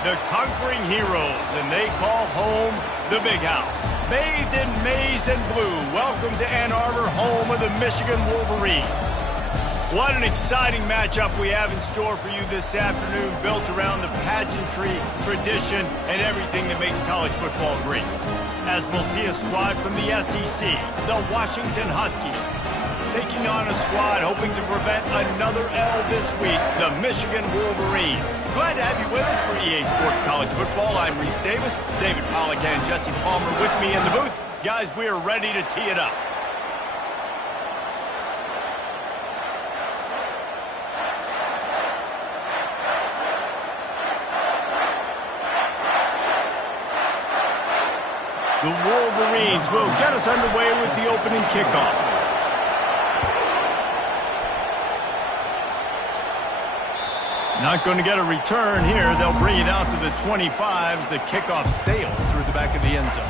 The conquering heroes, and they call home the Big House. Bathed in maize and blue, welcome to Ann Arbor, home of the Michigan Wolverines. What an exciting matchup we have in store for you this afternoon, built around the pageantry, tradition, and everything that makes college football great. As we'll see a squad from the SEC, the Washington Huskies, taking on a squad hoping to prevent another L this week, the Michigan Wolverines. Glad to have you with us for EA Sports College Football. I'm Reese Davis, David Pollack and Jesse Palmer with me in the booth. Guys, we are ready to tee it up. The Wolverines will get us underway with the opening kickoff. Not going to get a return here. They'll bring it out to the 25 as the kickoff sails through the back of the end zone.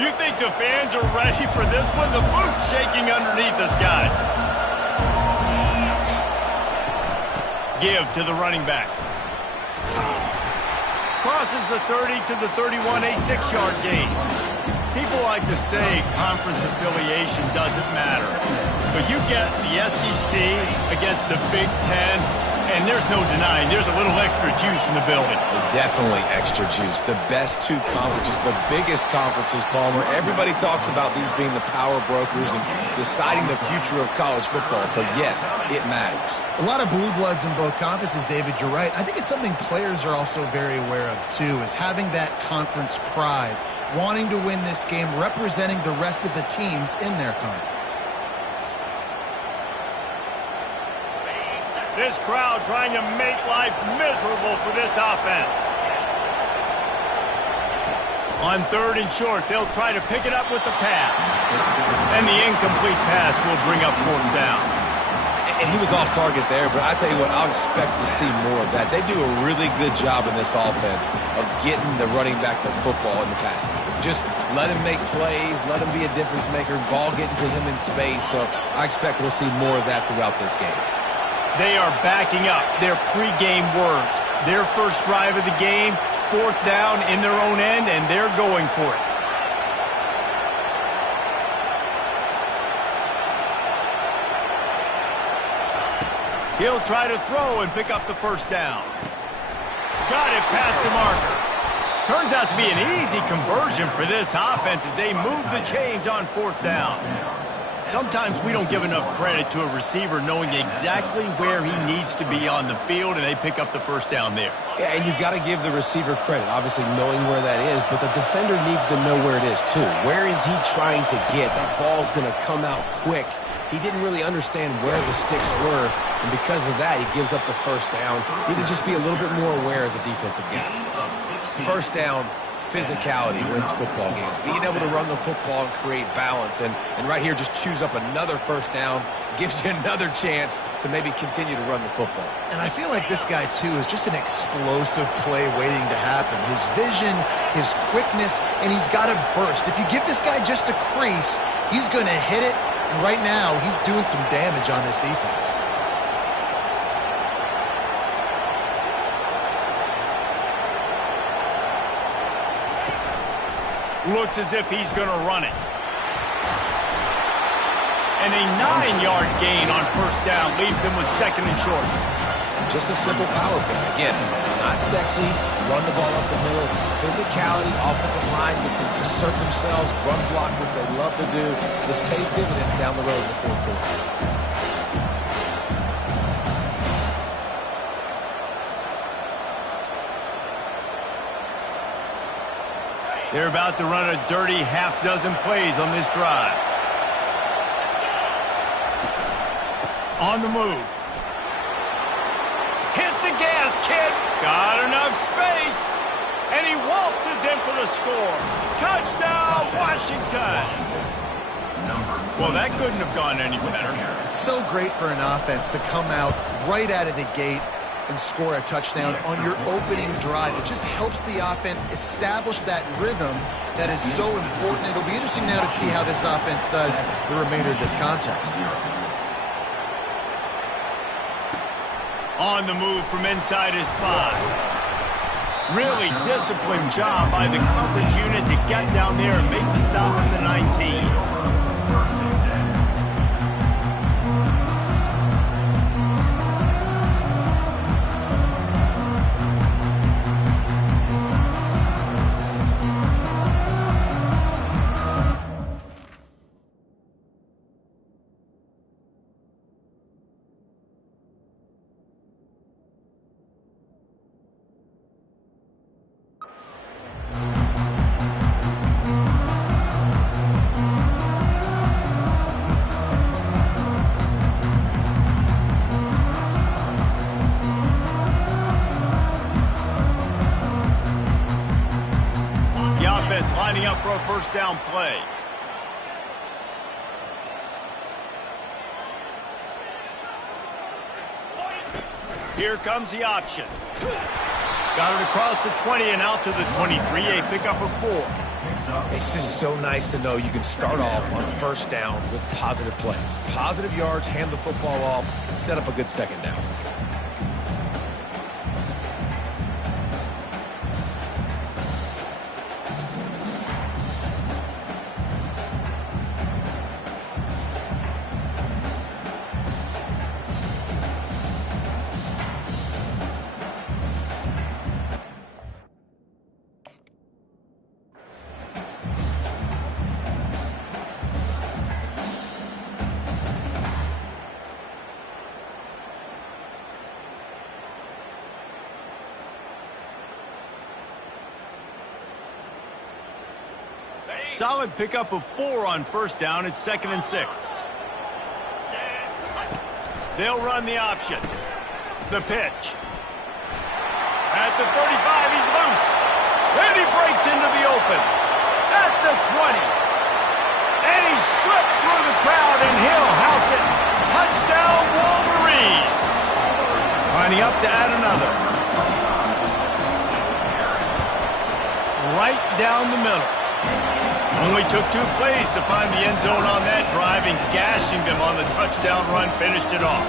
You think the fans are ready for this one? The booth's shaking underneath us, guys. Give to the running back. Crosses the 30 to the 31, a 6-yard gain. People like to say conference affiliation doesn't matter. But you get the SEC against the Big Ten, and there's no denying there's a little extra juice in the building. Definitely extra juice. The best two conferences, the biggest conferences, Palmer. Everybody talks about these being the power brokers and deciding the future of college football. So, yes, it matters. A lot of blue bloods in both conferences, David. You're right. I think it's something players are also very aware of, too, is having that conference pride, wanting to win this game, representing the rest of the teams in their conference. This crowd trying to make life miserable for this offense. On 3rd and short, they'll try to pick it up with the pass. And the incomplete pass will bring up 4th down. And he was off target there, but I tell you what, I'll expect to see more of that. They do a really good job in this offense of getting the running back the football in the passing game. Just let him make plays, let him be a difference maker, ball getting to him in space. So I expect we'll see more of that throughout this game. They are backing up their pregame words. Their first drive of the game, 4th down in their own end, and they're going for it. He'll try to throw and pick up the 1st down. Got it past the marker. Turns out to be an easy conversion for this offense as they move the chains on 4th down. Sometimes we don't give enough credit to a receiver knowing exactly where he needs to be on the field, and they pick up the 1st down there. Yeah, and you've got to give the receiver credit, obviously knowing where that is, but the defender needs to know where it is too. Where is he trying to get? That ball's going to come out quick. He didn't really understand where the sticks were, and because of that, he gives up the 1st down. Need to just be a little bit more aware as a defensive guy. 1st down, physicality wins football games. Being able to run the football and create balance, and right here just choose up another 1st down, gives you another chance to maybe continue to run the football. And I feel like this guy, too, is just an explosive play waiting to happen. His vision, his quickness, and he's got to burst. If you give this guy just a crease, he's going to hit it. And right now, he's doing some damage on this defense. Looks as if he's going to run it. And a 9-yard gain on 1st down leaves him with 2nd and short. Just a simple power play. Again, not sexy, run the ball up the middle. Physicality, offensive line gets to assert themselves, run block, which they love to do. This pays dividends down the road in the 4th quarter. They're about to run a dirty half-dozen plays on this drive. On the move. Hit the gas, kid. Got enough space. And he waltzes in for the score. Touchdown, Washington. Well, that couldn't have gone any better. It's so great for an offense to come out right out of the gate and score a touchdown on your opening drive. It just helps the offense establish that rhythm that is so important. It'll be interesting now to see how this offense does the remainder of this contest. On the move from inside his 5. Really disciplined job by the coverage unit to get down there and make the stop at the 19. Lining up for a first down play. Here comes the option. Got it across the 20 and out to the 23. A pickup of 4. It's just so nice to know you can start off on first down with positive plays. Positive yards, hand the football off, set up a good second down. Solid pickup of 4 on first down. It's 2nd and 6. They'll run the option. The pitch. At the 35, he's loose. And he breaks into the open. At the 20. And he slipped through the crowd, and he'll house it. Touchdown, Wolverines. Lining up to add another. Right down the middle. Only took 2 plays to find the end zone on that drive, and gashing them on the touchdown run finished it off.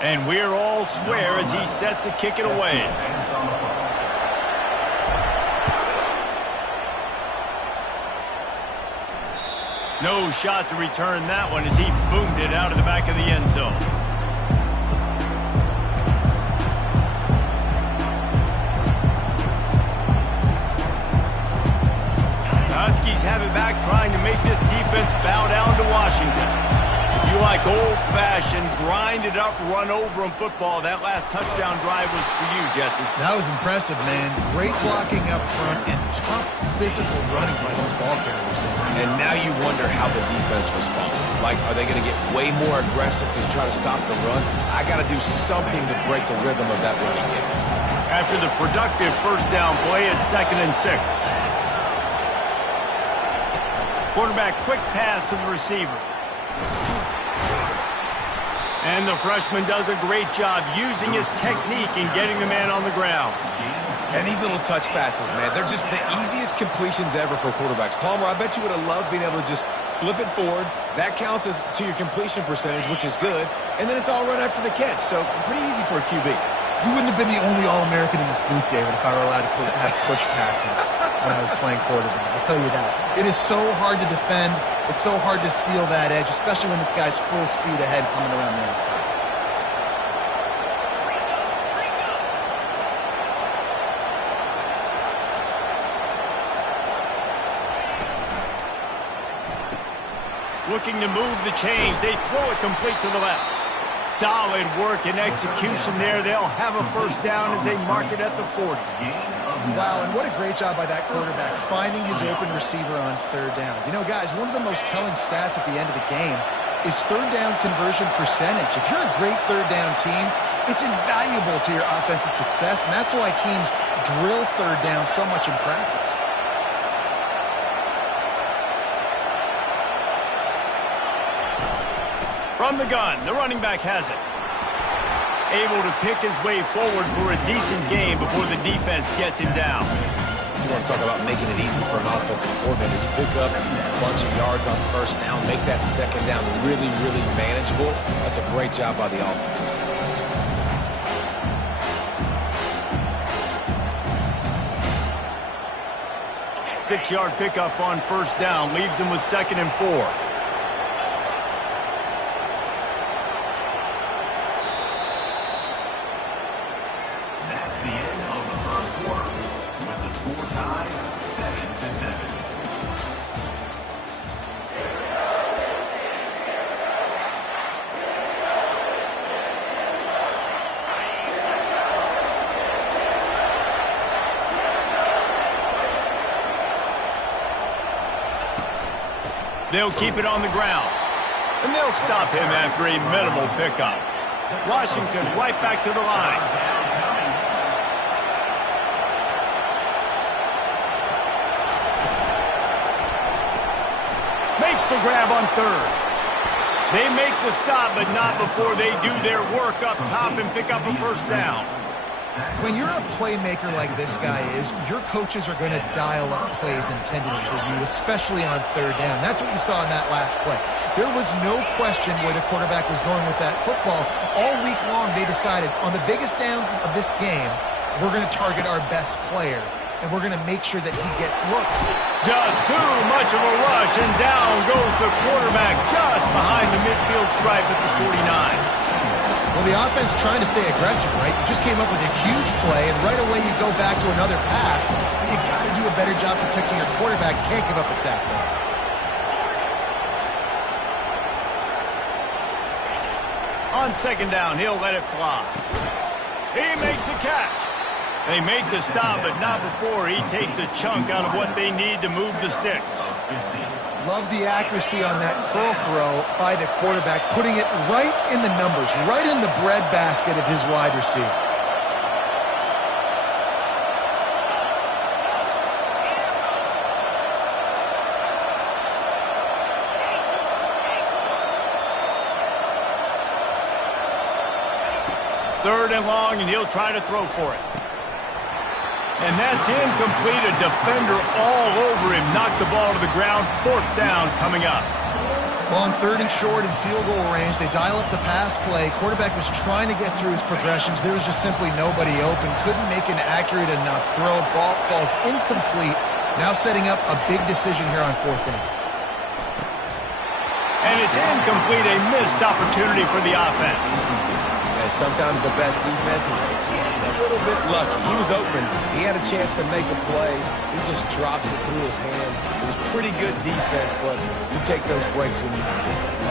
And we're all square as he's set to kick it away. No shot to return that one as he boomed it out of the back of the end zone. Huskies have it back, trying to make this defense bow down to Washington. If you like old-fashioned, grind-it-up, run-over-'em football, that last touchdown drive was for you, Jesse. That was impressive, man. Great blocking up front and tough physical running by those ball carriers. And now you wonder how the defense responds. Like, are they going to get way more aggressive to try to stop the run? I got to do something to break the rhythm of that running game. After the productive first down play, it's 2nd and 6. Quarterback quick pass to the receiver. And the freshman does a great job using his technique and getting the man on the ground. And these little touch passes, man, they're just the easiest completions ever for quarterbacks. Palmer, I bet you would have loved being able to just flip it forward. That counts as to your completion percentage, which is good. And then it's all run after the catch, so pretty easy for a QB. You wouldn't have been the only All-American in this booth, David, if I were allowed to have push passes when I was playing quarterback. I'll tell you that. It is so hard to defend. It's so hard to seal that edge, especially when this guy's full speed ahead coming around the outside. Looking to move the chains. They throw it complete to the left. Solid work and execution there. They'll have a first down as they mark it at the 40. Wow, and what a great job by that quarterback, finding his open receiver on third down. You know, guys, one of the most telling stats at the end of the game is third down conversion percentage. If you're a great third down team, it's invaluable to your offensive success, and that's why teams drill third down so much in practice. From the gun, the running back has it. Able to pick his way forward for a decent game before the defense gets him down. You want to talk about making it easy for an offensive coordinator. You pick up a bunch of yards on first down, make that second down really, really manageable. That's a great job by the offense. Six-yard pickup on first down leaves him with 2nd and 4. They'll keep it on the ground, and they'll stop him after a minimal pickup. Washington right back to the line. Makes the grab on third. They make the stop, but not before they do their work up top and pick up a first down. When you're a playmaker like this guy is, your coaches are going to dial up plays intended for you, especially on third down. That's what you saw in that last play. There was no question where the quarterback was going with that football. All week long, they decided on the biggest downs of this game, we're going to target our best player, and we're going to make sure that he gets looks. Just too much of a rush, and down goes the quarterback just behind the midfield stripe at the 49. Well, the offense trying to stay aggressive, right? You just came up with a huge play, and right away you go back to another pass. But you got to do a better job protecting your quarterback. Can't give up a sack there. On second down, he'll let it fly. He makes a catch. They make the stop, but not before he takes a chunk out of what they need to move the sticks. Love the accuracy on that curl throw by the quarterback, putting it right in the numbers, right in the breadbasket of his wide receiver. Third and long, and he'll try to throw for it. And that's incomplete. A defender all over him. Knocked the ball to the ground. Fourth down coming up. Well, on third and short and field goal range, they dial up the pass play. Quarterback was trying to get through his progressions. There was just simply nobody open. Couldn't make an accurate enough throw. Ball falls incomplete. Now setting up a big decision here on fourth down. And it's incomplete. A missed opportunity for the offense. And sometimes the best defense is a little bit lucky. He was open. He had a chance to make a play. He just drops it through his hand. It was pretty good defense, but you take those breaks when you can get it.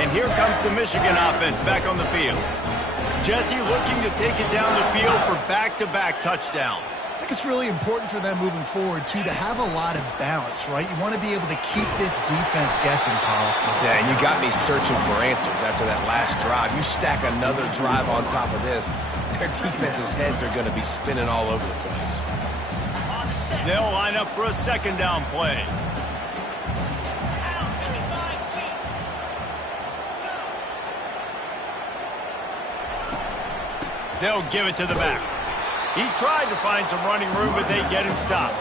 And here comes the Michigan offense back on the field. Jesse looking to take it down the field for back-to-back touchdowns. I think it's really important for them moving forward, too, to have a lot of balance, right? You want to be able to keep this defense guessing, Paul. Yeah, and you got me searching for answers after that last drive. You stack another drive on top of this, their defense's heads are going to be spinning all over the place. They'll line up for a second down play. They'll give it to the back. He tried to find some running room, but they get him stopped.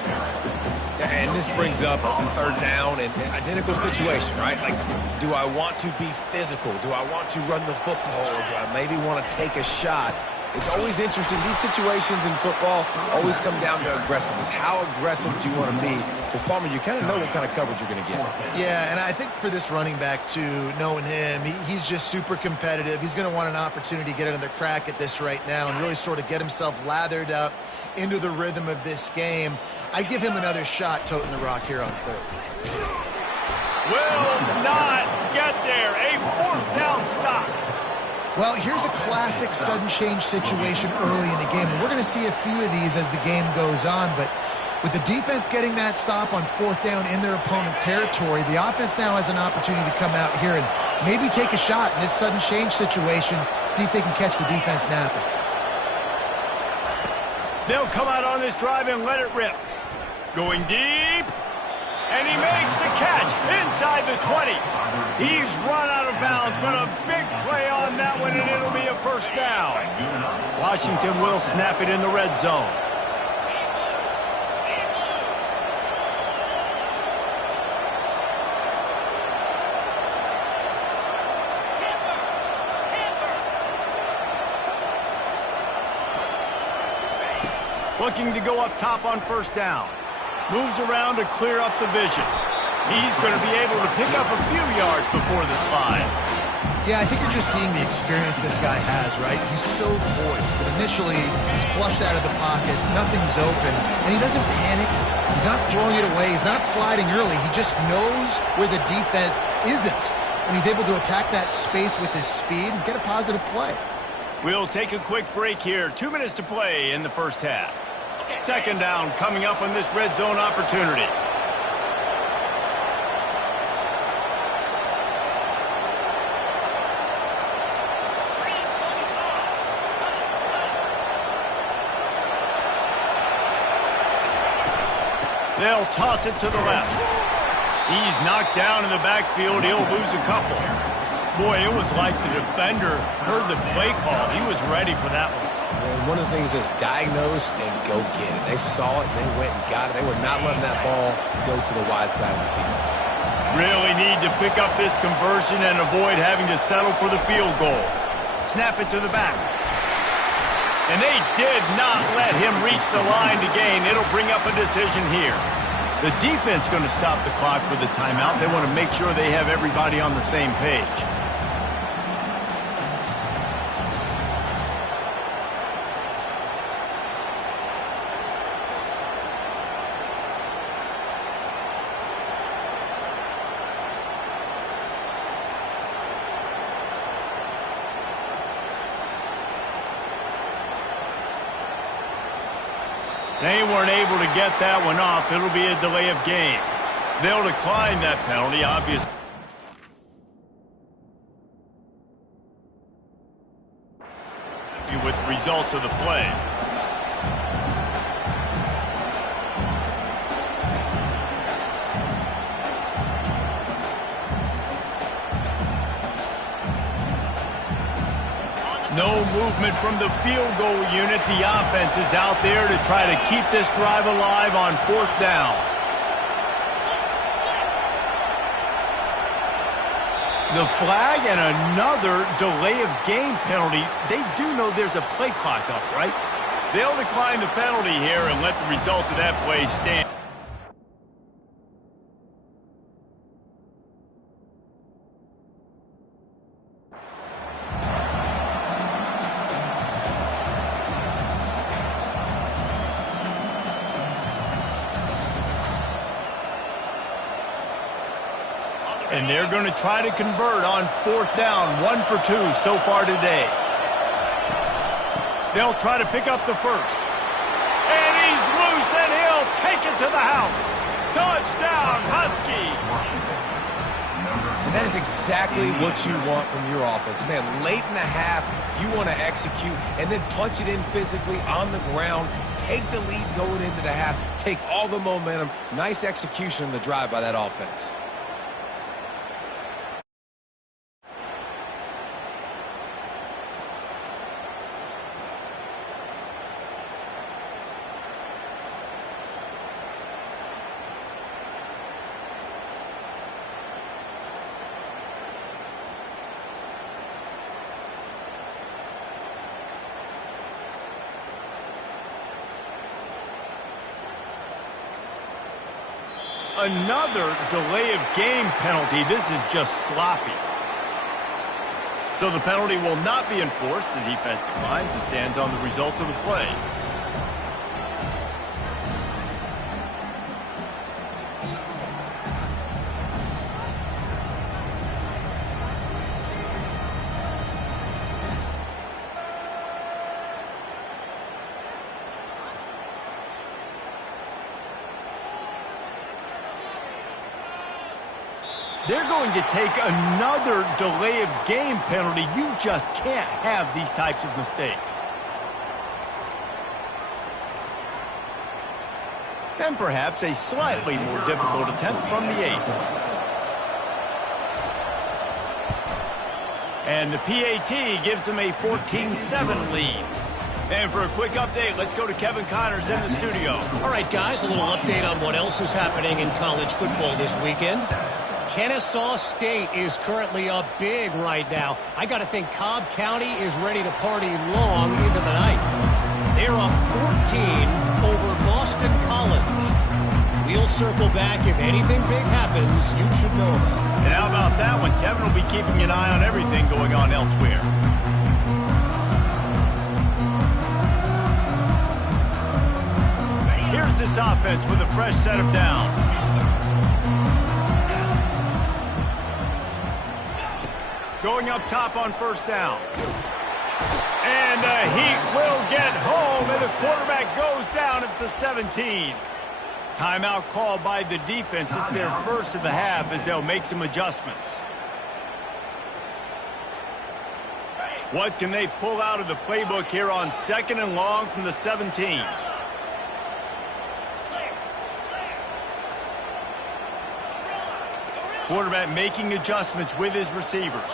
And this brings up a third down and identical situation, right? Like, do I want to be physical? Do I want to run the football? Or do I maybe want to take a shot? It's always interesting. These situations in football always come down to aggressiveness. How aggressive do you want to be? Because, Palmer, you kind of know what kind of coverage you're going to get. Yeah, and I think for this running back, too, knowing him, he's just super competitive. He's going to want an opportunity to get another crack at this right now and really sort of get himself lathered up into the rhythm of this game. I'd give him another shot toting the rock here on third. Will not get there. A fourth down stop. Well, here's a classic sudden change situation early in the game. And we're going to see a few of these as the game goes on, but with the defense getting that stop on fourth down in their opponent territory, the offense now has an opportunity to come out here and maybe take a shot in this sudden change situation, see if they can catch the defense napping. They'll come out on this drive and let it rip. Going deep, and he makes the catch inside the 20. He's run out of bounds, but a big play on that one, and it'll be a first down. Washington will snap it in the red zone. Looking to go up top on first down. Moves around to clear up the vision. He's going to be able to pick up a few yards before the slide. Yeah, I think you're just seeing the experience this guy has, right? He's so poised that initially he's flushed out of the pocket, nothing's open, and he doesn't panic. He's not throwing it away. He's not sliding early. He just knows where the defense isn't, and he's able to attack that space with his speed and get a positive play. We'll take a quick break here. 2 minutes to play in the first half. Second down coming up on this red zone opportunity. They'll toss it to the left. He's knocked down in the backfield. He'll lose a couple. Boy, it was like the defender heard the play call. He was ready for that one. And one of the things is diagnose and go get it. They saw it, and they went and got it. They were not letting that ball go to the wide side of the field. Really need to pick up this conversion and avoid having to settle for the field goal. Snap it to the back. And they did not let him reach the line to gain. It'll bring up a decision here. The defense going to stop the clock for the timeout. They want to make sure they have everybody on the same page. They weren't able to get that one off. It'll be a delay of game. They'll decline that penalty, obviously. With the results of the play. No movement from the field goal unit. The offense is out there to try to keep this drive alive on fourth down. The flag and another delay of game penalty. They do know there's a play clock up, right? They'll decline the penalty here and let the result of that play stand. And they're going to try to convert on fourth down. 1 for 2 so far today. They'll try to pick up the first. And he's loose, and he'll take it to the house. Touchdown, Husky. And that is exactly what you want from your offense. Man, late in the half, you want to execute and then punch it in physically on the ground. Take the lead going into the half. Take all the momentum. Nice execution on the drive by that offense. Another delay of game penalty. This is just sloppy. So the penalty will not be enforced. The defense declines and stands on the result of the play. They're going to take another delay of game penalty. You just can't have these types of mistakes. And perhaps a slightly more difficult attempt from the 8. And the PAT gives them a 14-7 lead. And for a quick update, let's go to Kevin Connors in the studio. All right, guys, a little update on what else is happening in college football this weekend. Kennesaw State is currently up big right now. I got to think Cobb County is ready to party long into the night. They're up 14 over Boston College. We'll circle back. If anything big happens, you should know about it. And how about that one? Kevin will be keeping an eye on everything going on elsewhere. Here's this offense with a fresh set of downs. Going up top on first down. And the Heat will get home, and the quarterback goes down at the 17. Timeout called by the defense. It's their first of the half as they'll make some adjustments. What can they pull out of the playbook here on 2nd and long from the 17? Quarterback making adjustments with his receivers.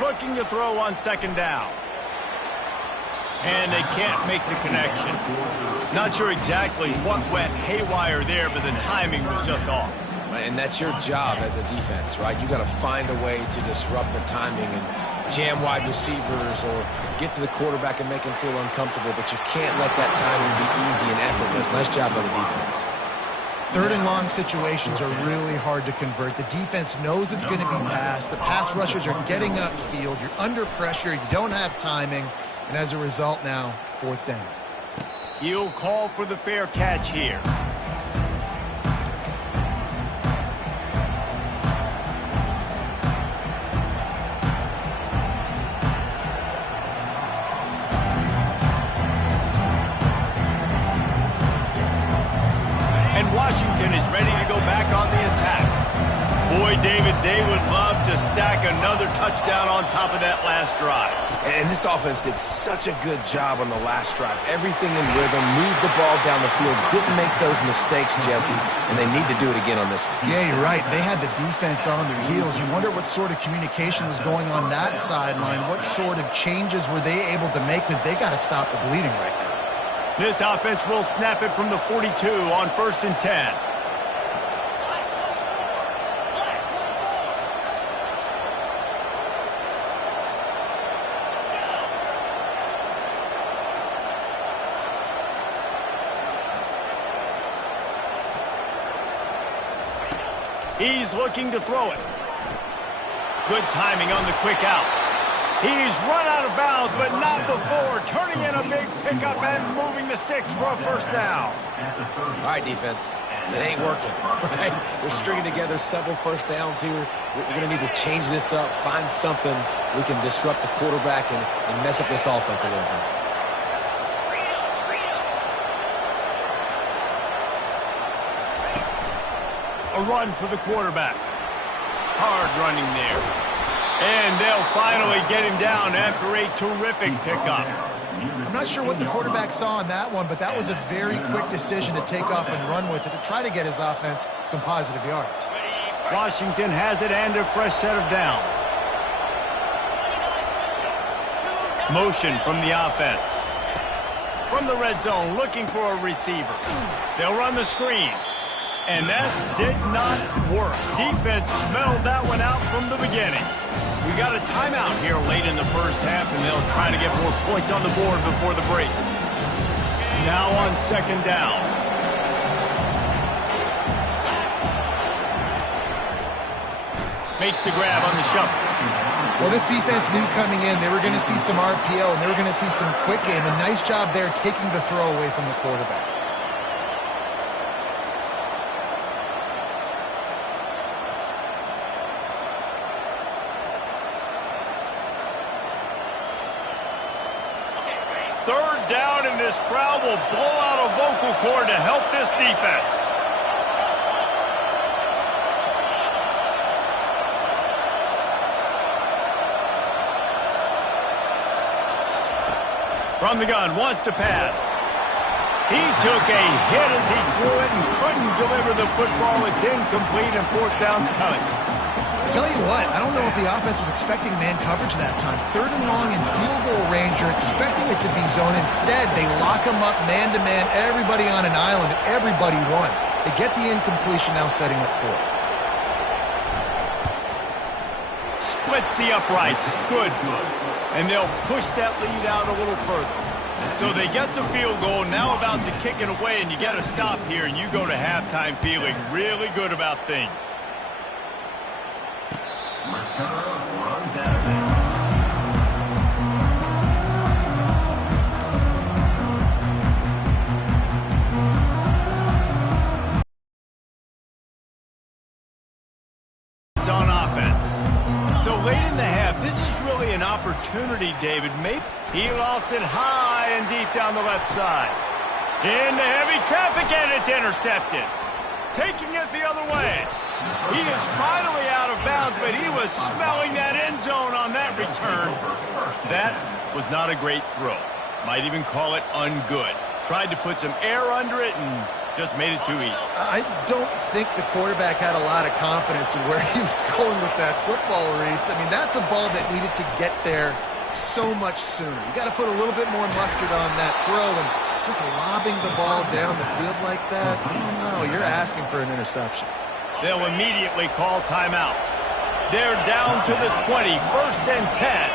Looking to throw on 2nd down. And they can't make the connection. Not sure exactly what went haywire there, but the timing was just off. And that's your job as a defense, right? You got to find a way to disrupt the timing and jam wide receivers or get to the quarterback and make him feel uncomfortable, but you can't let that timing be easy and effortless. Nice job by the defense. 3rd and long situations are really hard to convert. The defense knows it's going to be passed. The pass rushers are getting upfield. You're under pressure. You don't have timing. And as a result now, 4th down. He'll call for the fair catch here. Washington is ready to go back on the attack. Boy, David, they would love to stack another touchdown on top of that last drive. And this offense did such a good job on the last drive. Everything in rhythm, moved the ball down the field, didn't make those mistakes, Jesse, and they need to do it again on this one. Yeah, you're right. They had the defense on their heels. You wonder what sort of communication was going on that sideline. What sort of changes were they able to make, because they got to stop the bleeding right now. This offense will snap it from the 42 on 1st and 10. He's looking to throw it. Good timing on the quick out. He's run out of bounds, but not before. Turning in a big pickup and moving the sticks for a 1st down. All right, defense. It ain't working, right? We're stringing together several 1st downs here. We're going to need to change this up, find something we can disrupt the quarterback and mess up this offense a little bit. A run for the quarterback. Hard running there. And they'll finally get him down after a terrific pickup. I'm not sure what the quarterback saw on that one, but that was a very quick decision to take off and run with it to try to get his offense some positive yards. Washington has it and a fresh set of downs. Motion from the offense. From the red zone, looking for a receiver. They'll run the screen. And that did not work. Defense smelled that one out from the beginning. We got a timeout here late in the 1st half, and they'll try to get more points on the board before the break. Now on 2nd down. Makes the grab on the shuffle. Well, this defense knew coming in they were going to see some RPO, and they were going to see some quick game. A nice job there taking the throw away from the quarterback. Down, and this crowd will blow out a vocal cord to help this defense. From the gun, wants to pass. He took a hit as he threw it and couldn't deliver the football. It's incomplete and fourth down's coming. Tell you what, I don't know if the offense was expecting man coverage that time. Third and long in field goal range, you're expecting it to be zone. Instead, they lock him up man-to-man, everybody on an island, and everybody won. They get the incompletion, now setting up fourth. Splits the uprights. Good. And they'll push that lead out a little further. So they get the field goal, now about to kick it away, and you got to stop here, and you go to halftime feeling really good about things. Runs out of bounds. On offense. So late in the half, this is really an opportunity, David. Maybe he lofts it high and deep down the left side. Into heavy traffic, and it's intercepted. Taking it the other way. He is finally out of bounds, but he was smelling that end zone on that return. That was not a great throw. Might even call it ungood. Tried to put some air under it and just made it too easy. I don't think the quarterback had a lot of confidence in where he was going with that football, Reese. I mean, that's a ball that needed to get there so much sooner. You got to put a little bit more mustard on that throw, and just lobbing the ball down the field like that, I don't know. You're asking for an interception. They'll immediately call timeout. They're down to the 20, 1st and 10.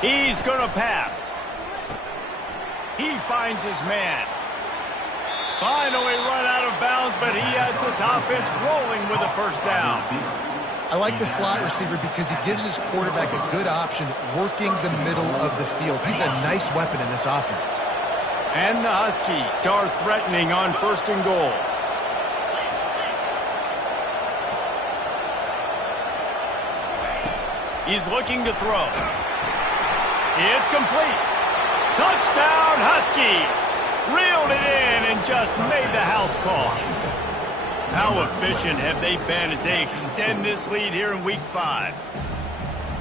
He's going to pass. He finds his man. Finally run out of bounds, but he has this offense rolling with a first down. I like the slot receiver because he gives his quarterback a good option working the middle of the field. He's a nice weapon in this offense. And the Huskies are threatening on 1st and goal. He's looking to throw. It's complete. Touchdown, Huskies. Reeled it in and just made the house call. How efficient have they been as they extend this lead here in Week 5?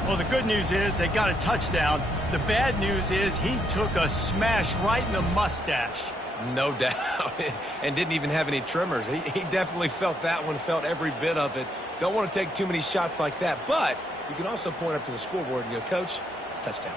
Well, the good news is they got a touchdown. The bad news is he took a smash right in the mustache. No doubt. And didn't even have any tremors. He definitely felt that one, felt every bit of it. Don't want to take too many shots like that. But you can also point up to the scoreboard and go, Coach, touchdown.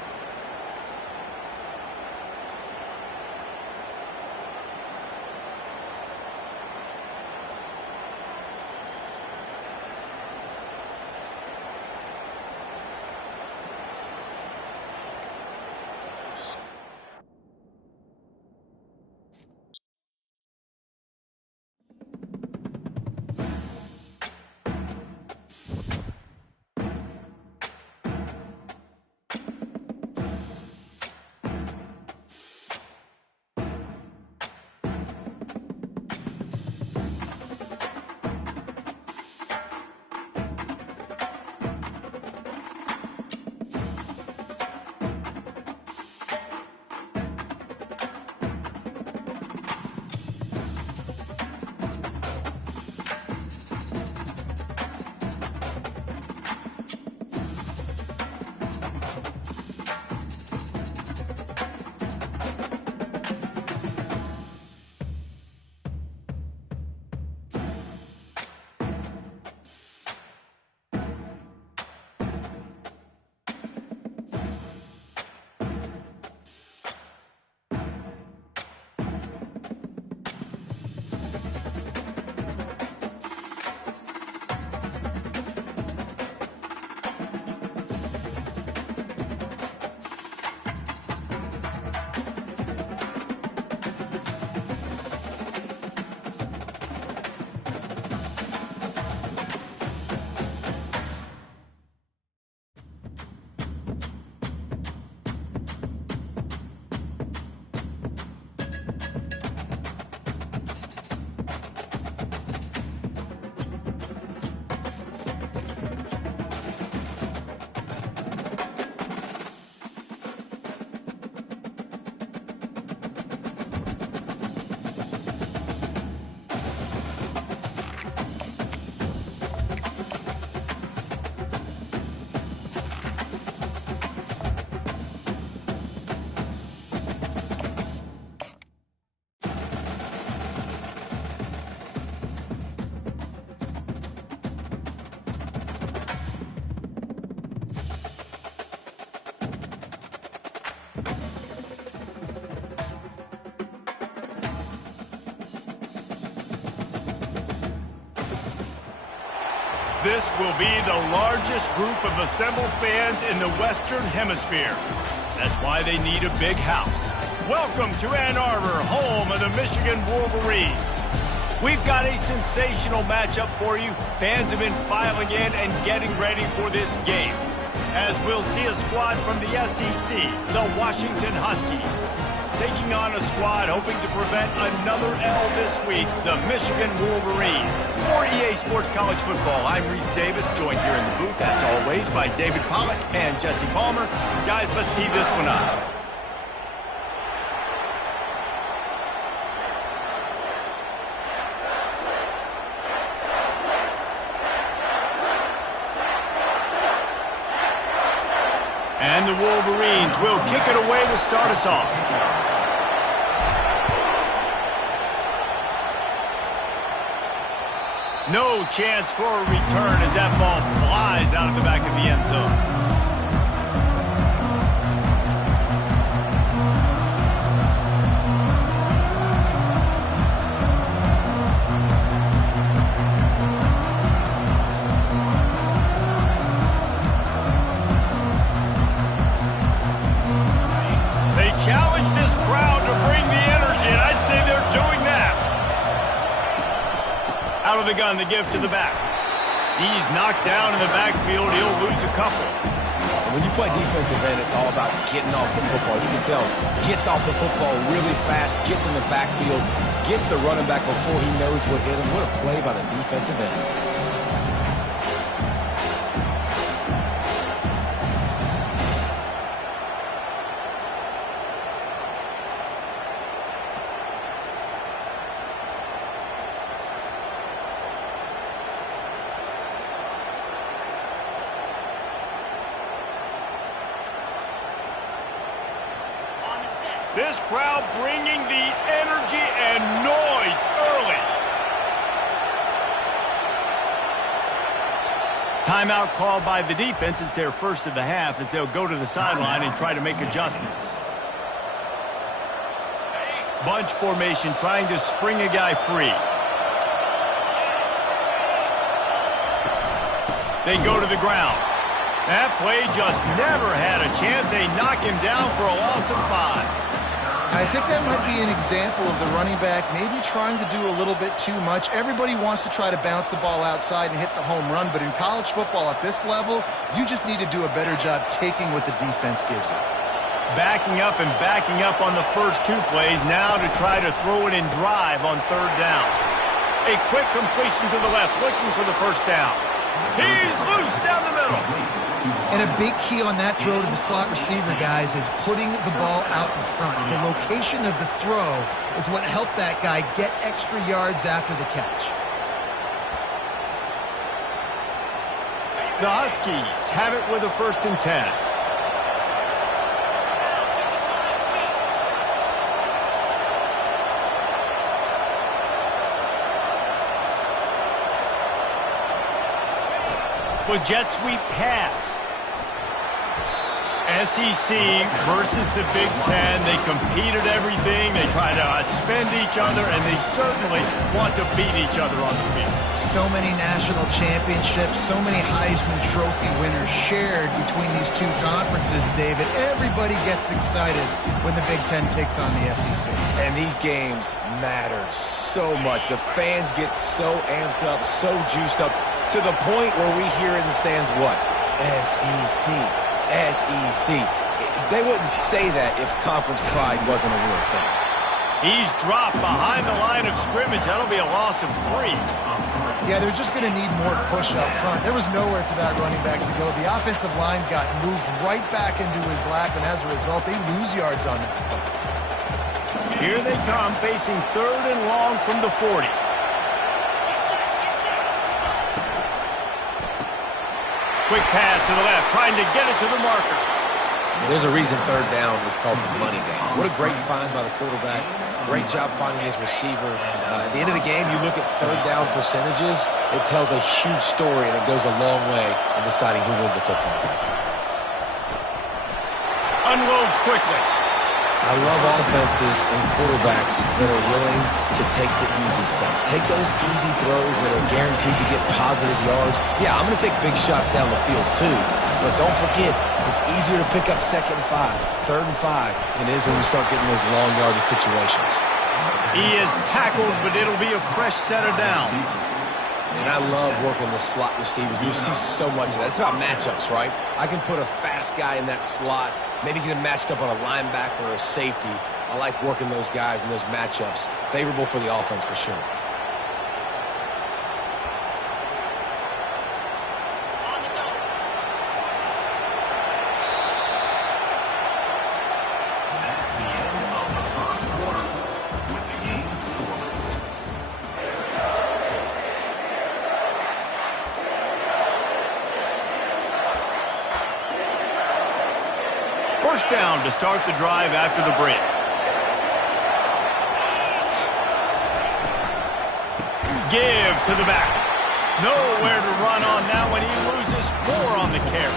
This will be the largest group of assembled fans in the Western Hemisphere. That's why they need a big house. Welcome to Ann Arbor, home of the Michigan Wolverines. We've got a sensational matchup for you. Fans have been filing in and getting ready for this game, as we'll see a squad from the SEC, the Washington Huskies, taking on a squad hoping to prevent another L this week, the Michigan Wolverines. For EA Sports College Football, I'm Reese Davis, joined here in the booth, as always, by David Pollack and Jesse Palmer. Guys, let's tee this one up. And the Wolverines will kick it away to start us off. No chance for a return as that ball flies out of the back of the end zone. Challenge this crowd to bring the energy, and I'd say they're doing that. Out of the gun to give to the back. He's knocked down in the backfield. He'll lose a couple. And when you play defensive end, it's all about getting off the football. You can tell, gets off the football really fast, gets in the backfield, gets the running back before he knows what hit him. What a play by the defensive end. This crowd bringing the energy and noise early. Timeout called by the defense. It's their first of the half as they'll go to the sideline and try to make adjustments. Bunch formation trying to spring a guy free. They go to the ground. That play just never had a chance. They knock him down for a loss of 5. I think that might be an example of the running back maybe trying to do a little bit too much. Everybody wants to try to bounce the ball outside and hit the home run, but in college football at this level, you just need to do a better job taking what the defense gives you. Backing up and backing up on the first 2 plays, now to try to throw it in drive on 3rd down. A quick completion to the left, looking for the first down. He's loose down the middle. And a big key on that throw to the slot receiver, guys, is putting the ball out in front. The location of the throw is what helped that guy get extra yards after the catch. The Huskies have it with a 1st and 10. For jet sweep pass. SEC versus the Big Ten. They compete at everything. They try to outspend each other, and they certainly want to beat each other on the field. So many national championships, so many Heisman Trophy winners shared between these two conferences, David. Everybody gets excited when the Big Ten takes on the SEC. And these games matter so much. The fans get so amped up, so juiced up, to the point where we hear in the stands what? SEC. SEC. They wouldn't say that if conference pride wasn't a real thing. He's dropped behind the line of scrimmage. That'll be a loss of 3. Yeah, they're just going to need more push up front. There was nowhere for that running back to go. The offensive line got moved right back into his lap, and as a result, they lose yards on it. Here they come, facing 3rd and long from the 40. Quick pass to the left, trying to get it to the marker. There's a reason 3rd down is called the money game. What a great find by the quarterback. Great job finding his receiver. At the end of the game, you look at 3rd down percentages, it tells a huge story, and it goes a long way in deciding who wins a football game. Unloads quickly. I love offenses and quarterbacks that are willing to take the easy stuff. Take those easy throws that are guaranteed to get positive yards. Yeah, I'm going to take big shots down the field too, but don't forget, it's easier to pick up 2nd and 5, 3rd and 5 than it is when we start getting those long yardage situations. He is tackled, but it'll be a fresh set of downs. And I love working the slot receivers. You see so much of that. It's about matchups, right? I can put a fast guy in that slot, maybe get him matched up on a linebacker or a safety. I like working those guys in those matchups. Favorable for the offense for sure. First down to start the drive after the break. Give to the back. Nowhere to run on that when he loses 4 on the carry.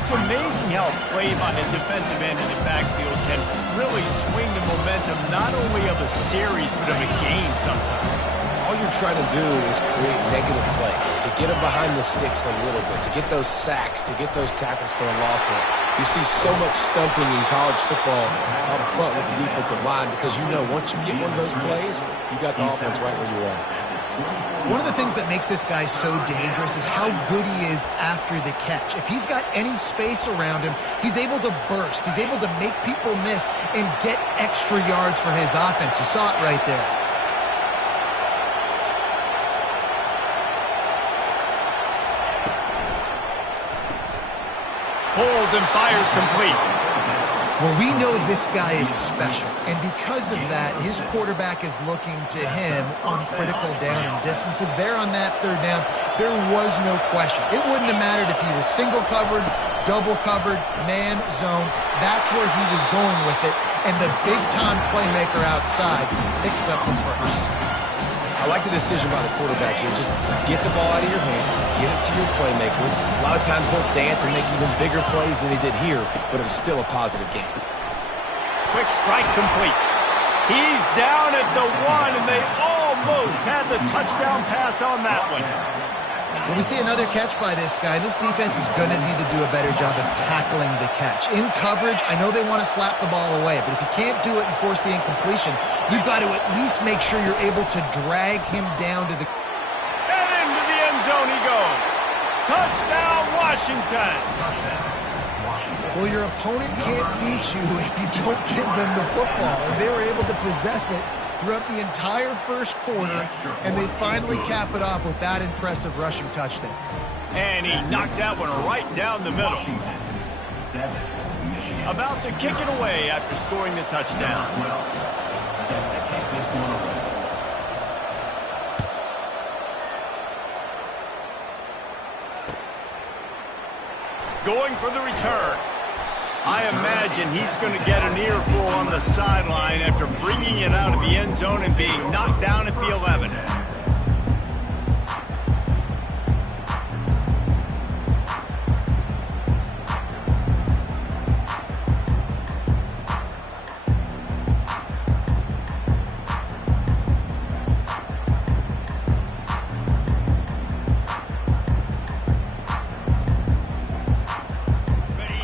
It's amazing how a play by a defensive end in the backfield can really swing the momentum not only of a series but of a game sometimes. All you're trying to do is create negative plays, to get them behind the sticks a little bit, to get those sacks, to get those tackles for losses. You see so much stunting in college football up front with the defensive line because you know once you get one of those plays, you got the offense right where you are. One of the things that makes this guy so dangerous is how good he is after the catch. If he's got any space around him, he's able to burst. He's able to make people miss and get extra yards for his offense. You saw it right there. Pulls and fires complete. Well, we know this guy is special, and because of that, his quarterback is looking to him on critical down and distances. There on that 3rd down, there was no question. It wouldn't have mattered if he was single covered, double covered, man, zone. That's where he was going with it, and the big-time playmaker outside picks up the first. I like the decision by the quarterback here. Just get the ball out of your hands, get it to your playmaker. A lot of times they'll dance and make even bigger plays than he did here, but it was still a positive game. Quick strike complete. He's down at the 1, and they almost had the touchdown pass on that one. When we see another catch by this guy, this defense is going to need to do a better job of tackling the catch. In coverage, I know they want to slap the ball away, but if you can't do it and force the incompletion, you've got to at least make sure you're able to drag him down to the... And into the end zone he goes. Touchdown, Washington. Well, your opponent can't beat you if you don't give them the football, and they were able to possess it throughout the entire first quarter, and they finally cap it off with that impressive rushing touchdown. And he knocked that one right down the middle. About to kick it away after scoring the touchdown. Going for the return. I imagine he's going to get an earful on the sideline after bringing it out of the end zone and being knocked down at the 11.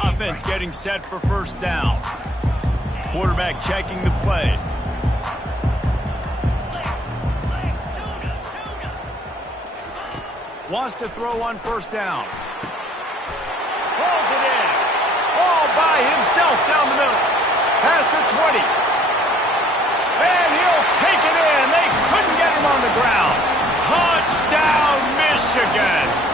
Offense getting set for first down. Quarterback checking the play. Wants to throw on first down. Pulls it in. All by himself down the middle. Past the 20. And he'll take it in. They couldn't get him on the ground. Touchdown, Michigan.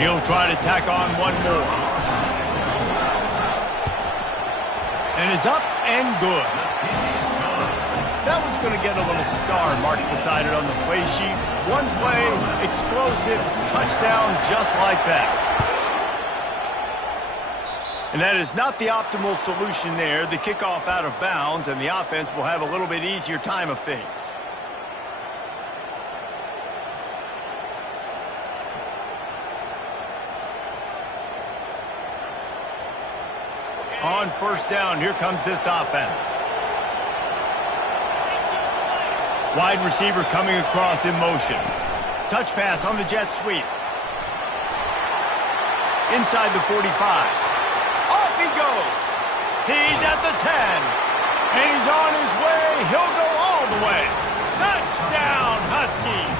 He'll try to tack on one more. And it's up and good. That one's going to get a little star marked beside it on the play sheet. One play, explosive, touchdown just like that. And that is not the optimal solution there. The kickoff out of bounds, and the offense will have a little bit easier time of things. On first down, here comes this offense. Wide receiver coming across in motion. Touch pass on the jet sweep. Inside the 45. Off he goes. He's at the 10. And he's on his way. He'll go all the way. Touchdown, Huskies.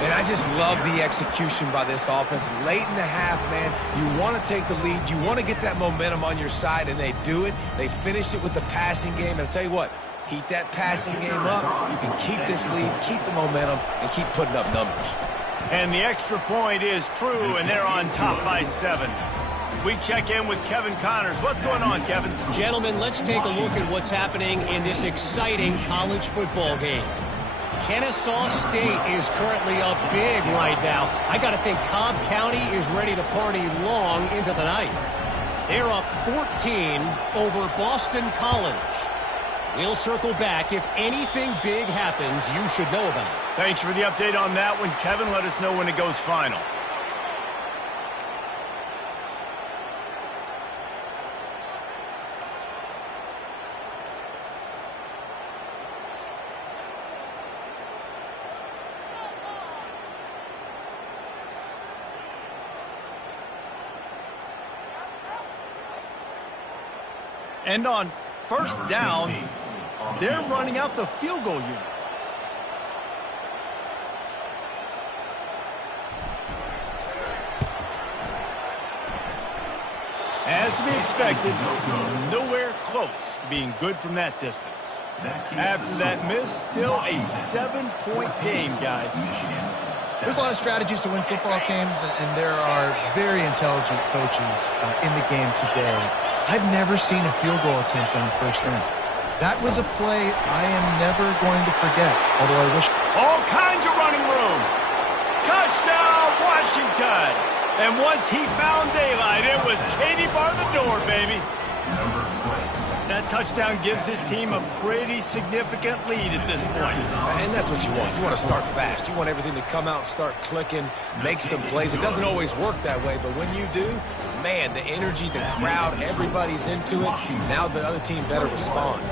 And I just love the execution by this offense. Late in the half, man, you want to take the lead. You want to get that momentum on your side, and they do it. They finish it with the passing game. And I'll tell you what, keep that passing game up. You can keep this lead, keep the momentum, and keep putting up numbers. And the extra point is true, and they're on top by 7. We check in with Kevin Connors. What's going on, Kevin? Gentlemen, let's take a look at what's happening in this exciting college football game. Kennesaw State is currently up big right now. I got to think Cobb County is ready to party long into the night. They're up 14 over Boston College. We'll circle back. If anything big happens, you should know about it. Thanks for the update on that one, Kevin. Let us know when it goes final. And on first down, they're running out the field goal unit. As to be expected, nowhere close being good from that distance. After that miss, still a 7-point game, guys. There's a lot of strategies to win football games, and there are very intelligent coaches in the game today. I've never seen a field goal attempt on first down. That was a play I am never going to forget, although I wish... All kinds of running room. Touchdown, Washington. And once he found daylight, it was Katie bar the door, baby. That touchdown gives his team a pretty significant lead at this point. And that's what you want. You want to start fast. You want everything to come out and start clicking, make some plays. It doesn't always work that way, but when you do, man, the energy, the crowd, everybody's into it. Now the other team better respond.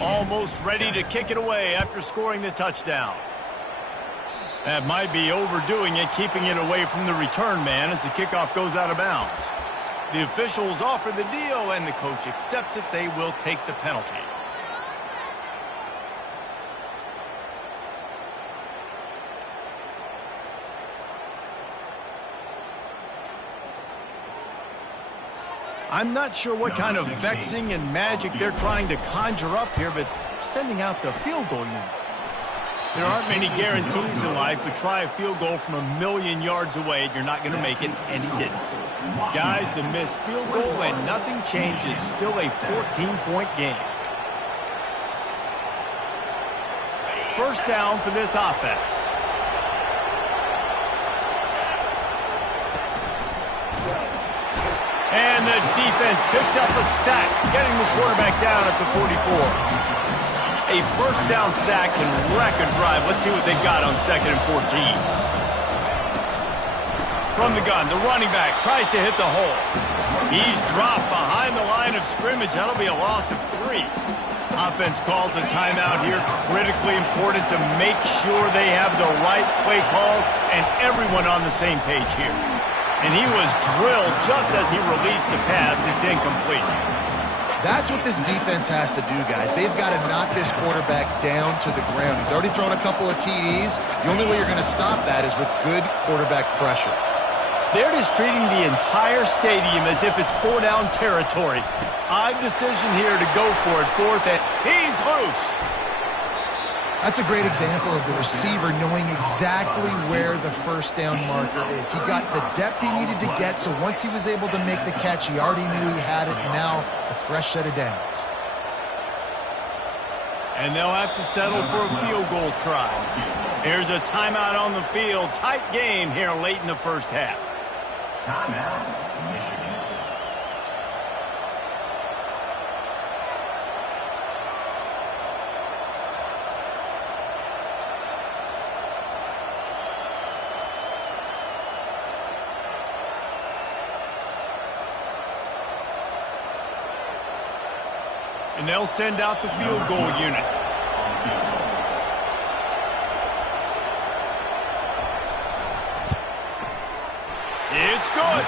Almost ready to kick it away after scoring the touchdown. That might be overdoing it, keeping it away from the return man as the kickoff goes out of bounds. The officials offer the deal, and the coach accepts it. They will take the penalty. I'm not sure what kind of vexing and magic they're trying to conjure up here, but sending out the field goal unit. There aren't many guarantees in life, but try a field goal from 1,000,000 yards away, and you're not going to make it, and he didn't. Guys, a missed field goal, and nothing changes. Still a 14-point game. First down for this offense. And the defense picks up a sack, getting the quarterback down at the 44. A first down sack can wreck a drive. Let's see what they've got on 2nd and 14. From the gun, the running back tries to hit the hole. He's dropped behind the line of scrimmage. That'll be a loss of 3. Offense calls a timeout here. Critically important to make sure they have the right play call and everyone on the same page here. And he was drilled just as he released the pass. It's incomplete. That's what this defense has to do, guys. They've got to knock this quarterback down to the ground. He's already thrown a couple of TDs. The only way you're going to stop that is with good quarterback pressure. They're just treating the entire stadium as if it's 4-down territory. Odd decision here to go for it. 4th, and he's loose. That's a great example of the receiver knowing exactly where the first down marker is. He got the depth he needed to get, so once he was able to make the catch, he already knew he had it. Now, a fresh set of downs. And they'll have to settle for a field goal try. Here's a timeout on the field. Tight game here late in the first half. Timeout, Michigan. And they'll send out the field goal unit. It's good.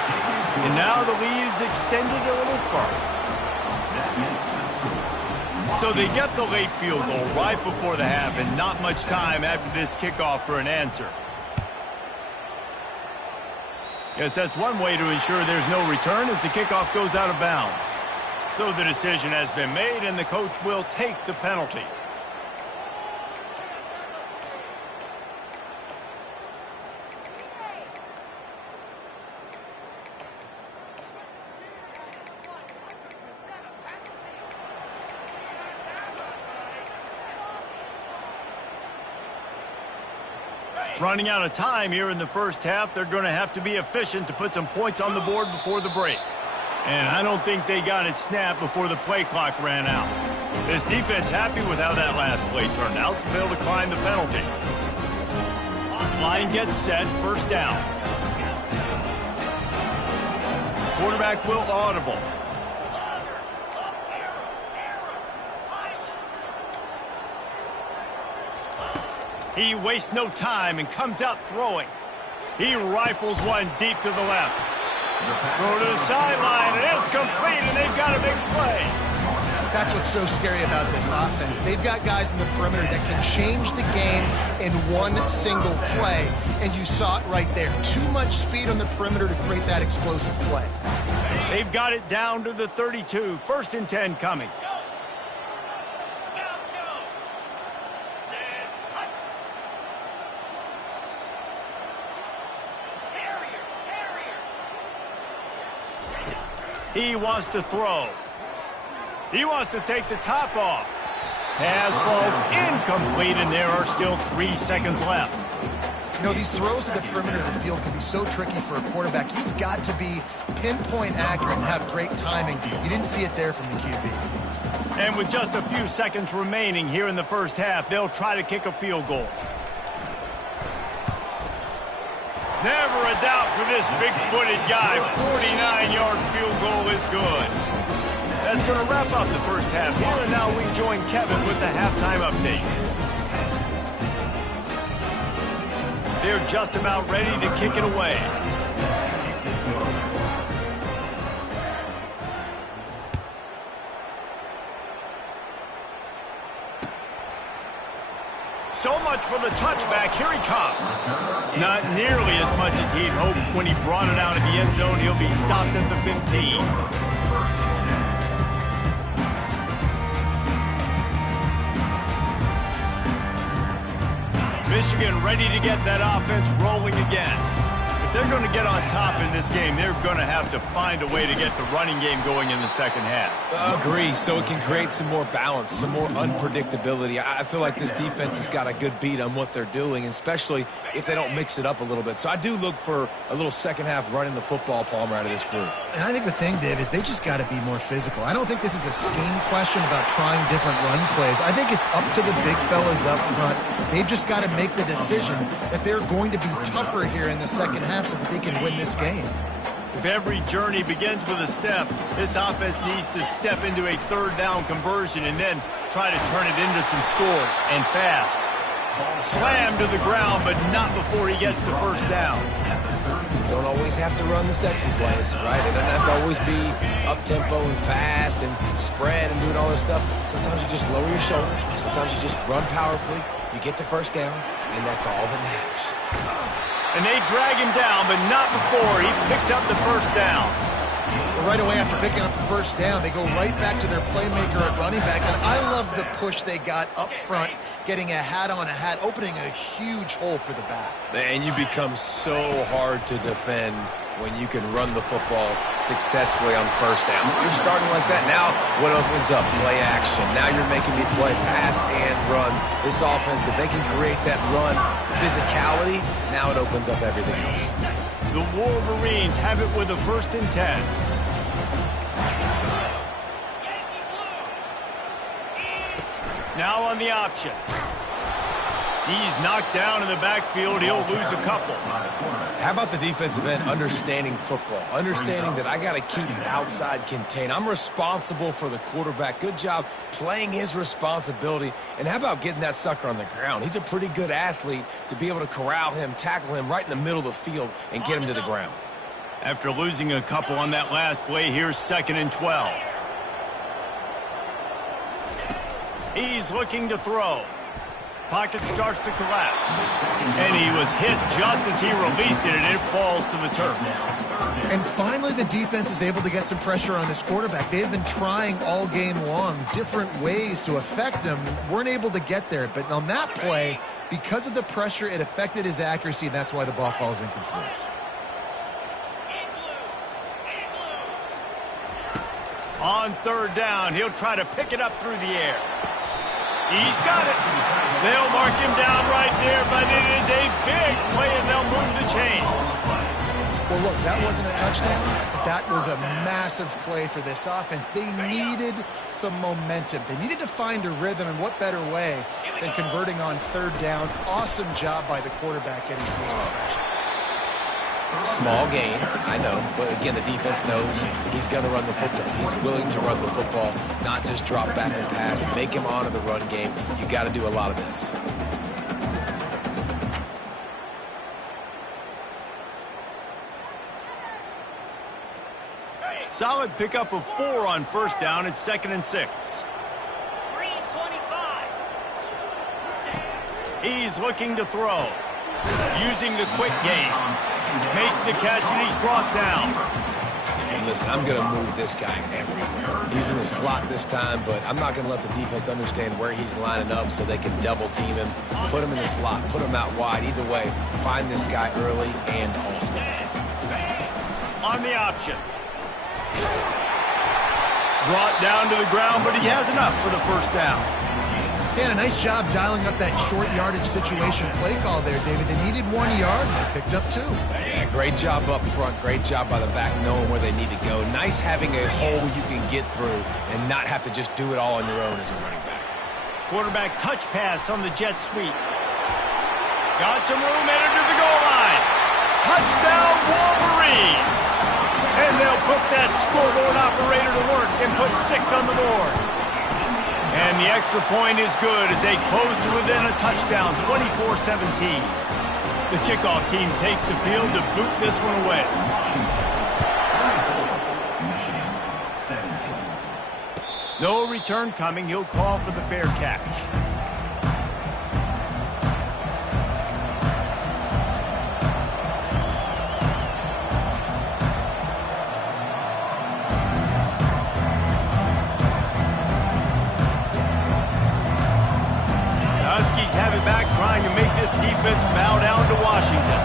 And now the lead is extended a little further. So they get the late field goal right before the half, and not much time after this kickoff for an answer. Yes, that's one way to ensure there's no return as the kickoff goes out of bounds. So the decision has been made, and the coach will take the penalty. Running out of time here in the first half, they're going to have to be efficient to put some points on the board before the break. And I don't think they got it snapped before the play clock ran out. This defense happy with how that last play turned out, so they'll decline the penalty. Line gets set, first down. Quarterback will audible. He wastes no time and comes out throwing. He rifles one deep to the left. Throw to the sideline, and it's complete, and they've got a big play. That's what's so scary about this offense. They've got guys in the perimeter that can change the game in one single play, and you saw it right there. Too much speed on the perimeter to create that explosive play. They've got it down to the 32. 1st and 10 coming. He wants to throw. He wants to take the top off. Pass falls incomplete, and there are still 3 seconds left. You know, these throws to the perimeter of the field can be so tricky for a quarterback. You've got to be pinpoint accurate and have great timing. You didn't see it there from the QB. And with just a few seconds remaining here in the first half, they'll try to kick a field goal. Never a doubt for this big-footed guy. 49-yard field goal is good. That's going to wrap up the first half here, and now we join Kevin with the halftime update. They're just about ready to kick it away. So much for the touchback. Here he comes. Not nearly as much as he'd hoped when he brought it out of the end zone. He'll be stopped at the 15. Michigan ready to get that offense rolling again. If they're going to get on top in this game, they're going to have to find a way to get the running game going in the second half. Agree, so it can create some more balance, some more unpredictability. I feel like this defense has got a good beat on what they're doing, especially if they don't mix it up a little bit. So I do look for a little second half running the football, Palmer, out of this group. And I think the thing, Dave, is they just got to be more physical. I don't think this is a scheme question about trying different run plays. I think it's up to the big fellas up front. They've just got to make the decision that they're going to be tougher here in the second half so that they can win this game. If every journey begins with a step, this offense needs to step into a third down conversion and then try to turn it into some scores, and fast. Slam to the ground, but not before he gets the first down. You don't always have to run the sexy plays, right? It doesn't have to always be up-tempo and fast and spread and doing all this stuff. Sometimes you just lower your shoulder. Sometimes you just run powerfully. You get the first down, and that's all that matters. And they drag him down, but not before he picks up the first down. Well, right away after picking up the first down, they go right back to their playmaker at running back. And I love the push they got up front, getting a hat on a hat, opening a huge hole for the back. And you become so hard to defend when you can run the football successfully on first down. You're starting like that. Now what opens up? Play action. Now you're making me play pass and run. This offense, if they can create that run physicality, now it opens up everything else. The Wolverines have it with a 1st and 10. Now on the option. He's knocked down in the backfield. He'll lose a couple. How about the defensive end understanding football, understanding that I got to keep outside contained. I'm responsible for the quarterback. Good job playing his responsibility. And how about getting that sucker on the ground? He's a pretty good athlete to be able to corral him, tackle him right in the middle of the field and get him to the ground. After losing a couple on that last play, here's 2nd and 12. He's looking to throw. Pocket starts to collapse. And he was hit just as he released it, and it falls to the turf. And finally, the defense is able to get some pressure on this quarterback. They've been trying all game long different ways to affect him. Weren't able to get there. But on that play, because of the pressure, it affected his accuracy, and that's why the ball falls incomplete. On 3rd down, he'll try to pick it up through the air. He's got it. They'll mark him down right there, but it is a big play, and they'll move the chains. Well, look, that wasn't a touchdown, but that was a massive play for this offense. They needed some momentum. They needed to find a rhythm, and what better way than converting on 3rd down. Awesome job by the quarterback getting first impression. Small gain, I know, but again, the defense knows he's going to run the football. He's willing to run the football, not just drop back and pass, make him honor the run game. You got to do a lot of this. Solid pickup of 4 on 1st down. It's 2nd and 6. 3:25. He's looking to throw. Using the quick game. Makes the catch, and he's brought down. And listen, I'm going to move this guy everywhere. He's in the slot this time, but I'm not going to let the defense understand where he's lining up so they can double team him, put him in the slot, put him out wide. Either way, find this guy early and often. On the option. Brought down to the ground, but he has enough for the 1st down. Yeah, a nice job dialing up that short yardage situation play call there, David. They needed 1 yard, and they picked up 2. Yeah, great job up front. Great job by the back knowing where they need to go. Nice having a hole you can get through and not have to just do it all on your own as a running back. Quarterback touch pass on the jet sweep. Got some room, entered to the goal line. Touchdown, Wolverines! And they'll put that scoreboard operator to work and put 6 on the board. And the extra point is good as they close to within a touchdown, 24-17. The kickoff team takes the field to boot this one away. No return coming. He'll call for the fair catch. Have it back, trying to make this defense bow down to Washington.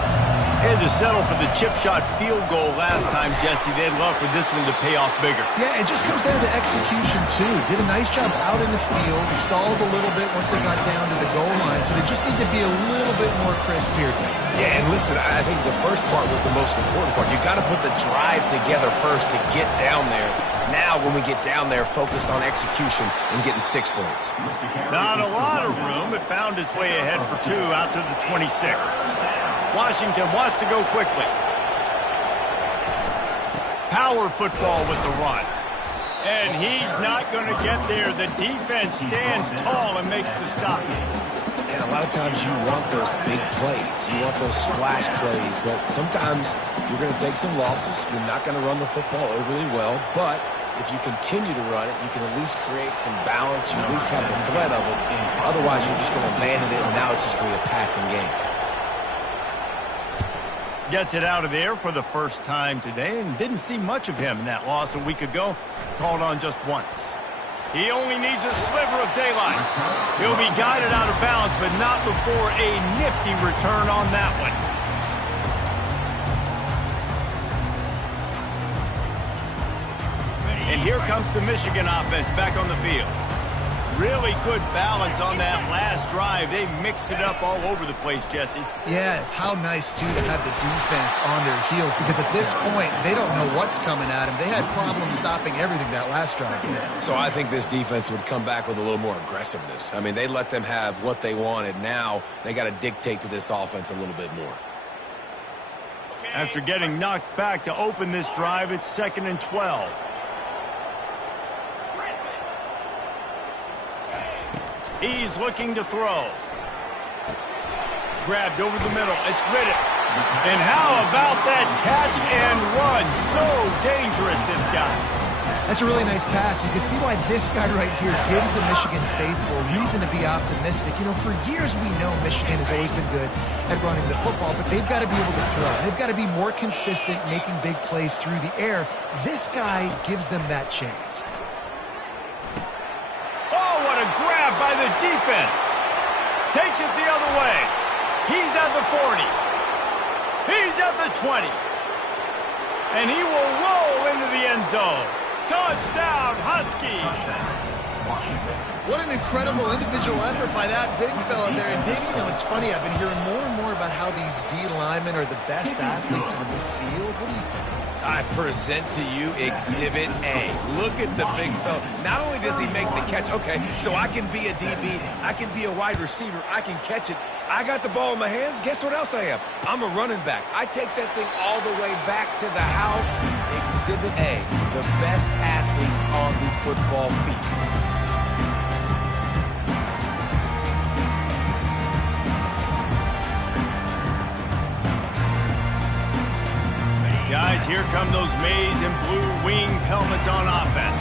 And to settle for the chip shot field goal last time, Jesse, they'd love for this one to pay off bigger. Yeah, it just comes down to execution, too. Did a nice job out in the field, stalled a little bit once they got down to the goal line, so they just need to be a little bit more crisp here. Yeah, and listen, I think the first part was the most important part. You got to put the drive together first to get down there. Now, when we get down there, focus on execution and getting 6 points. Not a lot of room. It found its way ahead for 2 out to the 26. Washington wants to go quickly. Power football with the run. And he's not going to get there. The defense stands tall and makes the stop. And a lot of times you want those big plays. You want those splash plays. But sometimes you're going to take some losses. You're not going to run the football overly well. But if you continue to run it, you can at least create some balance. You at least have the threat of it. Otherwise, you're just going to abandon it, and now it's just going to be a passing game. Gets it out of there for the first time today, and didn't see much of him in that loss a week ago. Called on just once. He only needs a sliver of daylight. He'll be guided out of bounds, but not before a nifty return on that one. And here comes the Michigan offense back on the field. Really good balance on that last drive. They mixed it up all over the place, Jesse. Yeah, how nice, too, to have the defense on their heels, because at this point, they don't know what's coming at them. They had problems stopping everything that last drive. So I think this defense would come back with a little more aggressiveness. I mean, they let them have what they wanted. Now they got to dictate to this offense a little bit more. After getting knocked back to open this drive, it's 2nd and 12. He's looking to throw. Grabbed over the middle. It's Riddick. And how about that catch and run? So dangerous, this guy. That's a really nice pass. You can see why this guy right here gives the Michigan faithful reason to be optimistic. You know, for years we know Michigan has always been good at running the football, but they've got to be able to throw. They've got to be more consistent making big plays through the air. This guy gives them that chance. Oh, what a grab by the defense. Takes it the other way. He's at the 40. He's at the 20. And he will roll into the end zone. Touchdown, Husky. What an incredible individual effort by that big fella there. And Dave, you know, it's funny, I've been hearing more and more about how these D linemen are the best athletes in the field. What do you think? I present to you Exhibit A. Look at the big fella. Not only does he make the catch, okay, so I can be a DB, I can be a wide receiver, I can catch it. I got the ball in my hands. Guess what else I am? I'm a running back. I take that thing all the way back to the house. Exhibit A, the best athletes on the football field. Guys, here come those maize and blue winged helmets on offense.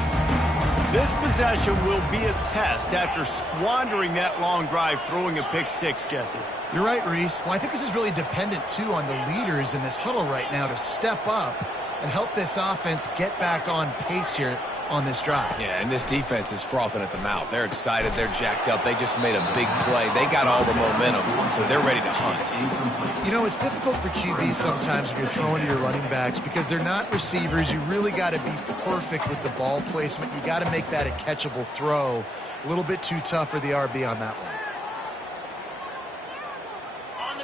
This possession will be a test after squandering that long drive throwing a pick six, Jesse. You're right, Reese. Well, I think this is really dependent, too, on the leaders in this huddle right now to step up and help this offense get back on pace here on this drive. Yeah, and this defense is frothing at the mouth. They're excited. They're jacked up. They just made a big play. They got all the momentum, so they're ready to hunt. You know, it's difficult for QBs sometimes when you're throwing to your running backs because they're not receivers. You really got to be perfect with the ball placement. You got to make that a catchable throw. A little bit too tough for the RB on that one.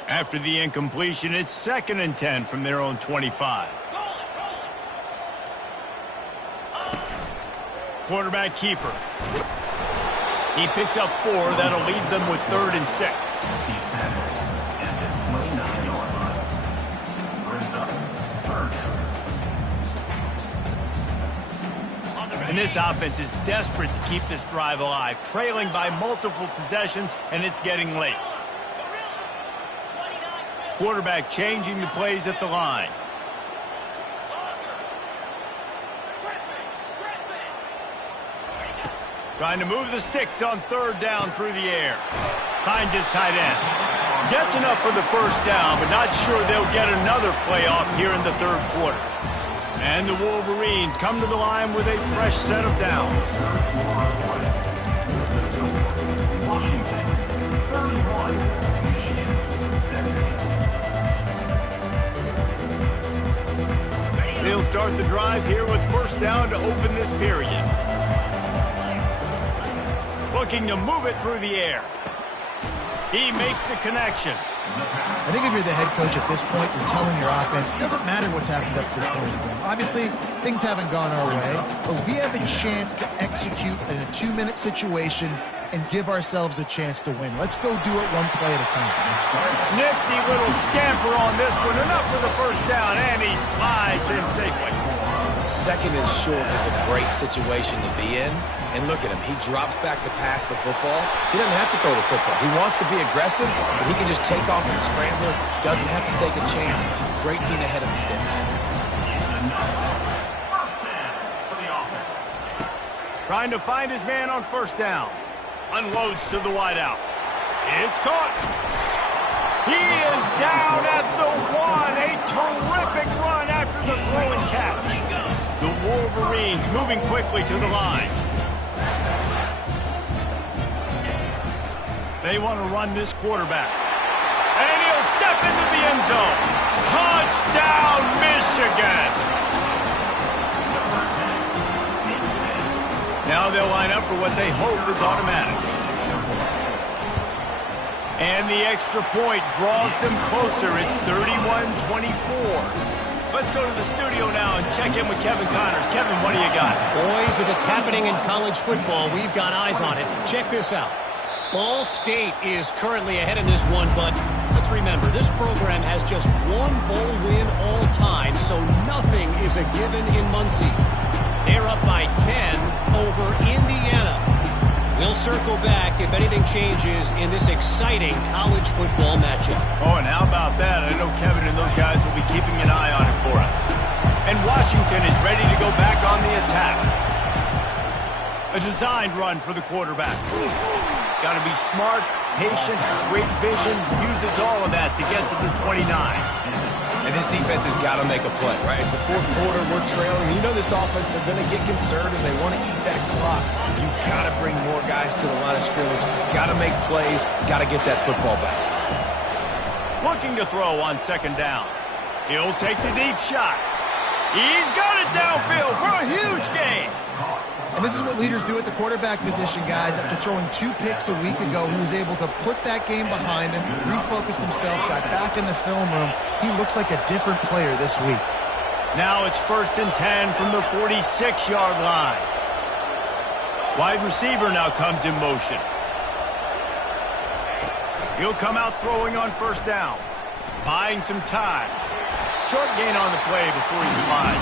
After the incompletion, it's 2nd and 10 from their own 25. Quarterback keeper. He picks up 4. That'll leave them with 3rd and 6. And this offense is desperate to keep this drive alive, trailing by multiple possessions, and it's getting late. Quarterback changing the plays at the line. Trying to move the sticks on 3rd down through the air. Finds his tight end. Gets enough for the 1st down, but not sure they'll get another playoff here in the 3rd quarter. And the Wolverines come to the line with a fresh set of downs. They'll start the drive here with 1st down to open this period. Looking to move it through the air. He makes the connection. I think if you're the head coach at this point, you're telling your offense, it doesn't matter what's happened up to this point in the game. Obviously, things haven't gone our way, but we have a chance to execute in a 2-minute situation and give ourselves a chance to win. Let's go do it one play at a time. Nifty little scamper on this one. Enough for the 1st down, and he slides in safely. 2nd and short is a great situation to be in. And look at him. He drops back to pass the football. He doesn't have to throw the football. He wants to be aggressive, but he can just take off and scramble. Doesn't have to take a chance. Great being ahead of the sticks. Trying to find his man on 1st down. Unloads to the wideout. It's caught. He is down at the 1. A terrific run after the throw and catch. The Wolverines moving quickly to the line. They want to run this quarterback. And he'll step into the end zone. Touchdown, Michigan! Now they'll line up for what they hope is automatic. And the extra point draws them closer. It's 31-24. Let's go to the studio now and check in with Kevin Connors. Kevin, what do you got? Boys, if it's happening in college football, we've got eyes on it. Check this out. Ball State is currently ahead in this one, but let's remember, this program has just one bowl win all time, so nothing is a given in Muncie. They're up by 10 over Indiana. We'll circle back if anything changes in this exciting college football matchup. Oh, and how about that? I know Kevin and those guys will be keeping an eye on it for us. And Washington is ready to go back on the attack. A designed run for the quarterback. Got to be smart, patient, great vision, uses all of that to get to the 29. And this defense has got to make a play, right? It's the fourth quarter, we're trailing. You know this offense, they're going to get conservative. They want to eat that clock. You've got to bring more guys to the line of scrimmage. Got to make plays. Got to get that football back. Looking to throw on second down. He'll take the deep shot. He's got it downfield for a huge gain. And this is what leaders do at the quarterback position, guys. After throwing 2 picks a week ago, he was able to put that game behind him, refocused himself, got back in the film room. He looks like a different player this week. Now it's 1st and 10 from the 46-yard line. Wide receiver now comes in motion. He'll come out throwing on first down. Buying some time. Short gain on the play before he slides.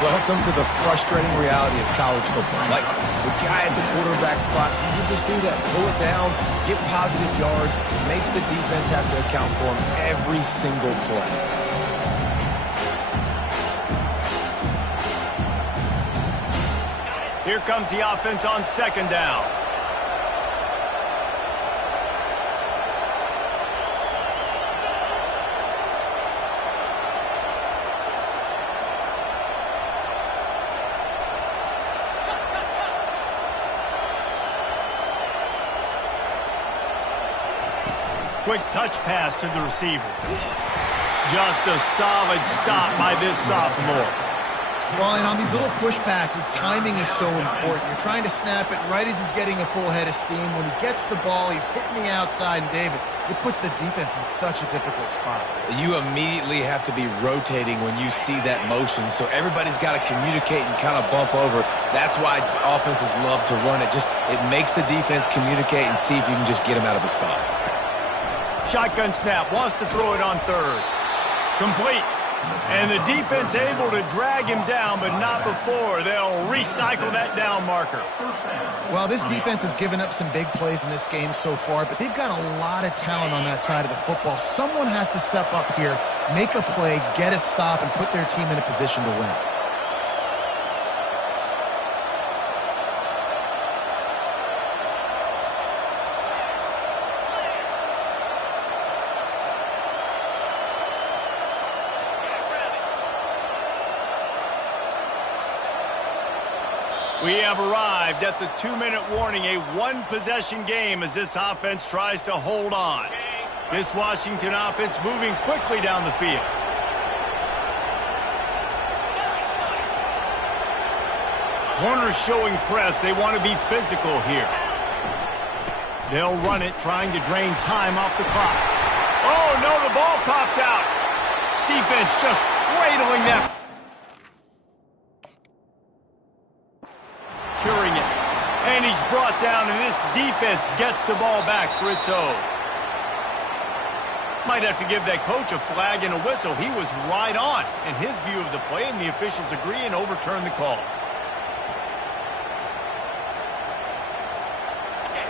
Welcome to the frustrating reality of college football. Like, the guy at the quarterback spot, he can just do that. Pull it down, get positive yards, makes the defense have to account for him every single play. Here comes the offense on second down. Quick touch pass to the receiver. Just a solid stop by this sophomore. Well, and on these little push passes, timing is so important. You're trying to snap it right as he's getting a full head of steam. When he gets the ball, he's hitting the outside, and David, it puts the defense in such a difficult spot. You immediately have to be rotating when you see that motion, so everybody's got to communicate and kind of bump over. That's why offenses love to run it. It makes the defense communicate and see if you can just get him out of a spot. Shotgun snap, wants to throw it on third. Complete. And the defense able to drag him down, but not before. They'll recycle that down marker. Well, this defense has given up some big plays in this game so far, but they've got a lot of talent on that side of the football. Someone has to step up here, make a play, get a stop, and put their team in a position to win. We have arrived at the 2-minute warning, a one-possession game as this offense tries to hold on. This Washington offense moving quickly down the field. Corners showing press. They want to be physical here. They'll run it, trying to drain time off the clock. Oh, no, the ball popped out. Defense just cradling that. Curing it. And he's brought down, and this defense gets the ball back for its own. Might have to give that coach a flag and a whistle. He was right on in his view of the play, and the officials agree and overturn the call.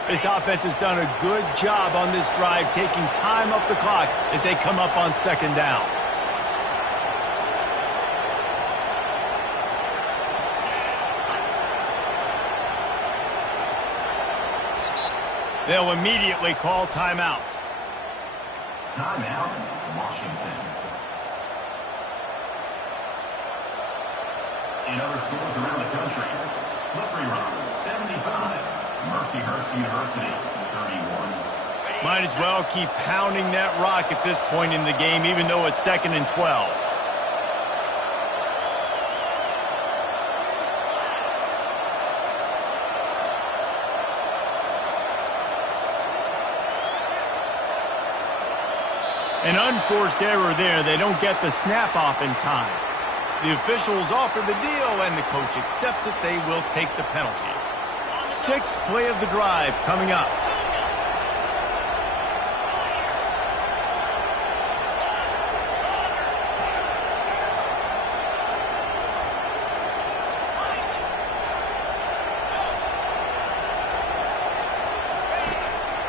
This offense has done a good job on this drive, taking time off the clock as they come up on second down. They'll immediately call timeout. Timeout, Washington. In other schools around the country, Slippery Rock, 75. Mercyhurst University, 31. Might as well keep pounding that rock at this point in the game, even though it's 2nd and 12. An unforced error there. They don't get the snap off in time. The officials offer the deal, and the coach accepts it. They will take the penalty. Sixth play of the drive coming up.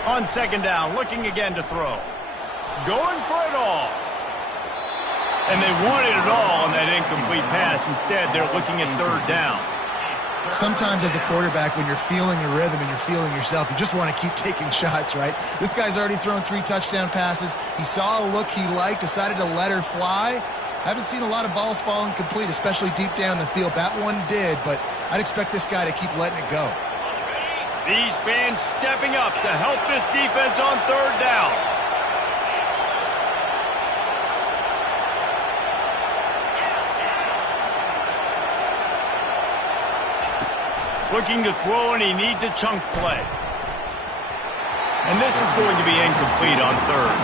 On second down, looking again to throw. Going for it all. And they wanted it all on that incomplete pass. Instead, they're looking at third down. Sometimes as a quarterback, when you're feeling your rhythm and you're feeling yourself, you just want to keep taking shots, right? This guy's already thrown 3 touchdown passes. He saw a look he liked, decided to let her fly. Haven't seen a lot of balls falling complete, especially deep down the field. That one did, but I'd expect this guy to keep letting it go. These fans stepping up to help this defense on third down. Looking to throw, and he needs a chunk play. And this is going to be incomplete on third.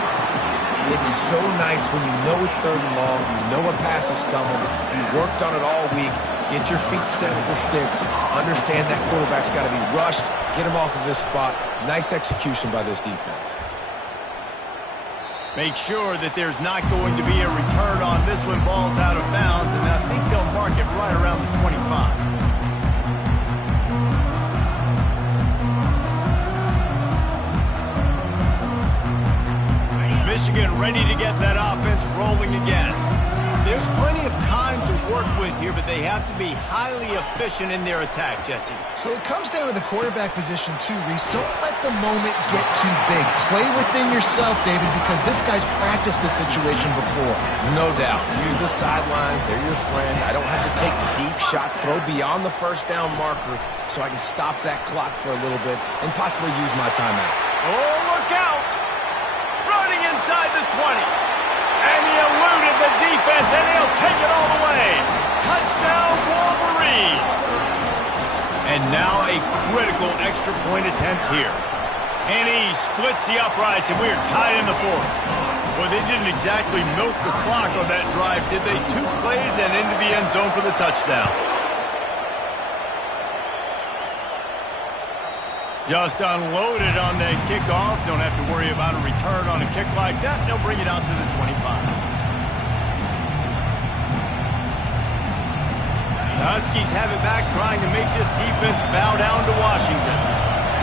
It's so nice when you know it's third and long, you know a pass is coming, you worked on it all week, get your feet set at the sticks, understand that quarterback's got to be rushed, get him off of this spot. Nice execution by this defense. Make sure that there's not going to be a return on this when ball's out of bounds, and I think they'll mark it right around the 25. Michigan ready to get that offense rolling again. There's plenty of time to work with here, but they have to be highly efficient in their attack, Jesse. So it comes down to the quarterback position too, Reese. Don't let the moment get too big. Play within yourself, David, because this guy's practiced this situation before. No doubt. Use the sidelines. They're your friend. I don't have to take deep shots, throw beyond the first down marker so I can stop that clock for a little bit and possibly use my timeout. Oh, look out! Running inside the 20. And he eluded the defense, and he'll take it all the way. Touchdown, Wolverines. And now a critical extra point attempt here. And he splits the uprights, and we are tied in the fourth. Well, they didn't exactly milk the clock on that drive, did they? 2 plays and into the end zone for the touchdown. Just unloaded on that kickoff. Don't have to worry about a return on a kick like that. They'll bring it out to the 25. The Huskies have it back, trying to make this defense bow down to Washington.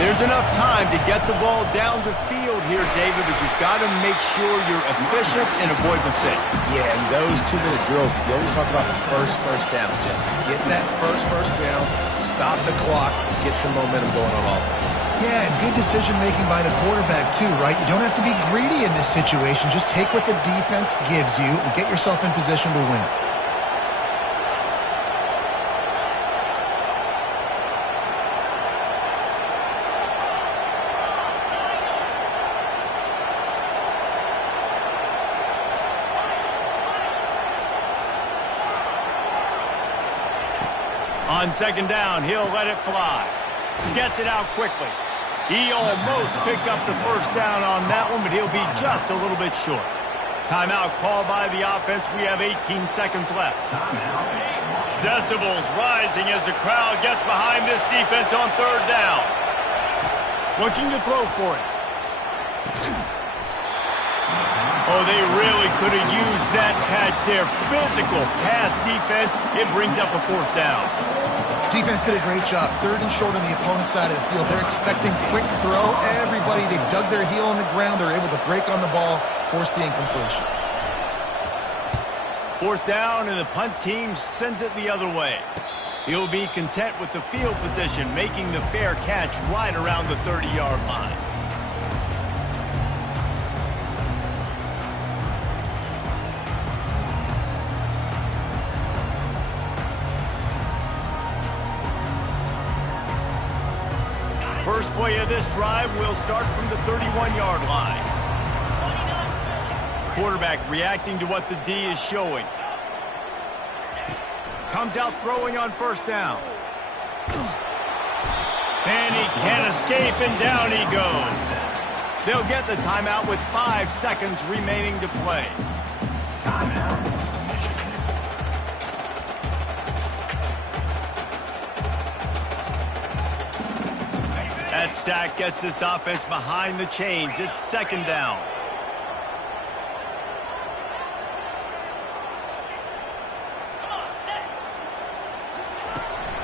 There's enough time to get the ball down the field here, David, but you've got to make sure you're efficient and avoid mistakes. Yeah, and those 2-minute drills, you always talk about the first down, Jesse. Get that first down, stop the clock, get some momentum going on offense. Yeah, and good decision-making by the quarterback, too, right? You don't have to be greedy in this situation. Just take what the defense gives you and get yourself in position to win. On second down, he'll let it fly. Gets it out quickly. He almost picked up the first down on that one, but he'll be just a little bit short. Timeout called by the offense. We have 18 seconds left. Decibels rising as the crowd gets behind this defense on third down. Looking to throw for it. Oh, they really could have used that catch there. Physical pass defense. It brings up a fourth down. Defense did a great job. Third and short on the opponent's side of the field. They're expecting quick throw. Everybody, they dug their heel on the ground. They're able to break on the ball, force the incompletion. Fourth down, and the punt team sends it the other way. He'll be content with the field position, making the fair catch right around the 30-yard line. First play of this drive will start from the 31-yard line. Quarterback reacting to what the D is showing. Comes out throwing on first down. And he can't escape, and down he goes. They'll get the timeout with 5 seconds remaining to play. Timeout. That sack gets this offense behind the chains. It's 2nd down.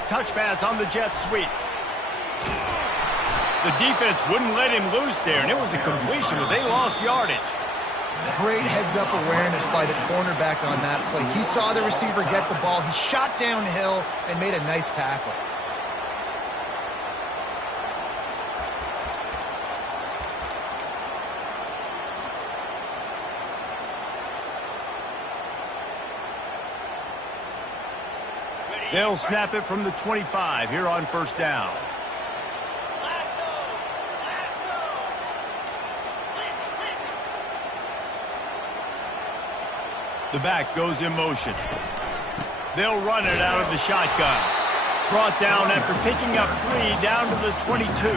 Touch pass on the jet sweep. The defense wouldn't let him loose there, and it was a completion, but they lost yardage. Great heads-up awareness by the cornerback on that play. He saw the receiver get the ball. He shot downhill and made a nice tackle. They'll snap it from the 25 here on 1st down. The back goes in motion. They'll run it out of the shotgun. Brought down after picking up 3 down to the 22.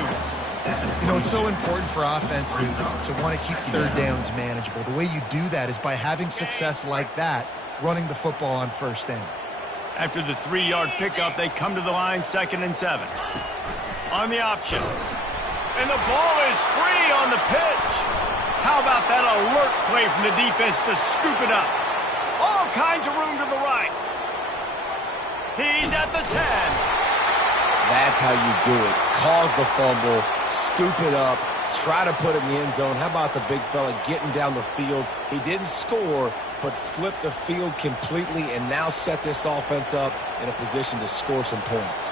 You know, it's so important for offenses to want to keep 3rd downs manageable. The way you do that is by having success like that, running the football on 1st down. After the 3-yard pickup, they come to the line 2nd and 7. On the option. And the ball is free on the pitch. How about that alert play from the defense to scoop it up? All kinds of room to the right. He's at the 10. That's how you do it. Cause the fumble, scoop it up, try to put it in the end zone. How about the big fella getting down the field? He didn't score, but flipped the field completely and now set this offense up in a position to score some points.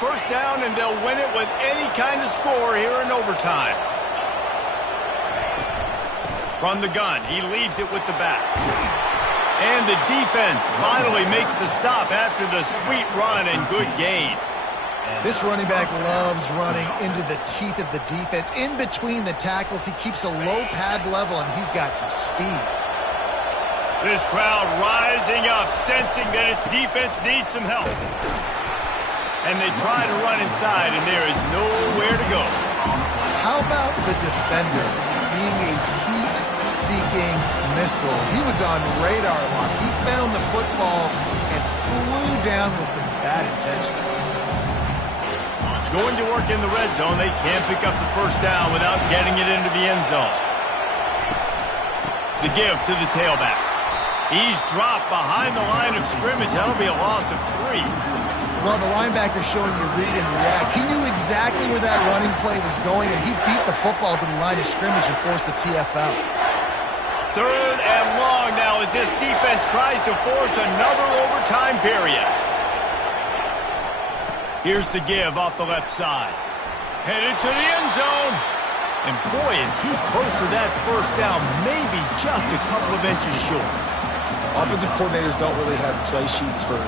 1st down, and they'll win it with any kind of score here in overtime. From the gun, he leaves it with the back. And the defense finally makes the stop after the sweet run and good gain. This running back loves running into the teeth of the defense. In between the tackles, he keeps a low pad level, and he's got some speed. This crowd rising up, sensing that its defense needs some help. And they try to run inside, and there is nowhere to go. How about the defender being a heat-seeking missile? He was on radar lock. He found the football and flew down with some bad intentions. Going to work in the red zone, they can't pick up the 1st down without getting it into the end zone. The give to the tailback. He's dropped behind the line of scrimmage. That'll be a loss of 3. Well, the linebacker showing you read and react. He knew exactly where that running play was going, and he beat the football to the line of scrimmage and forced the TFL. 3rd and long now as this defense tries to force another overtime period. Here's the give off the left side. Headed to the end zone. And boy, is he close to that 1st down, maybe just a couple of inches short. Offensive coordinators don't really have play sheets for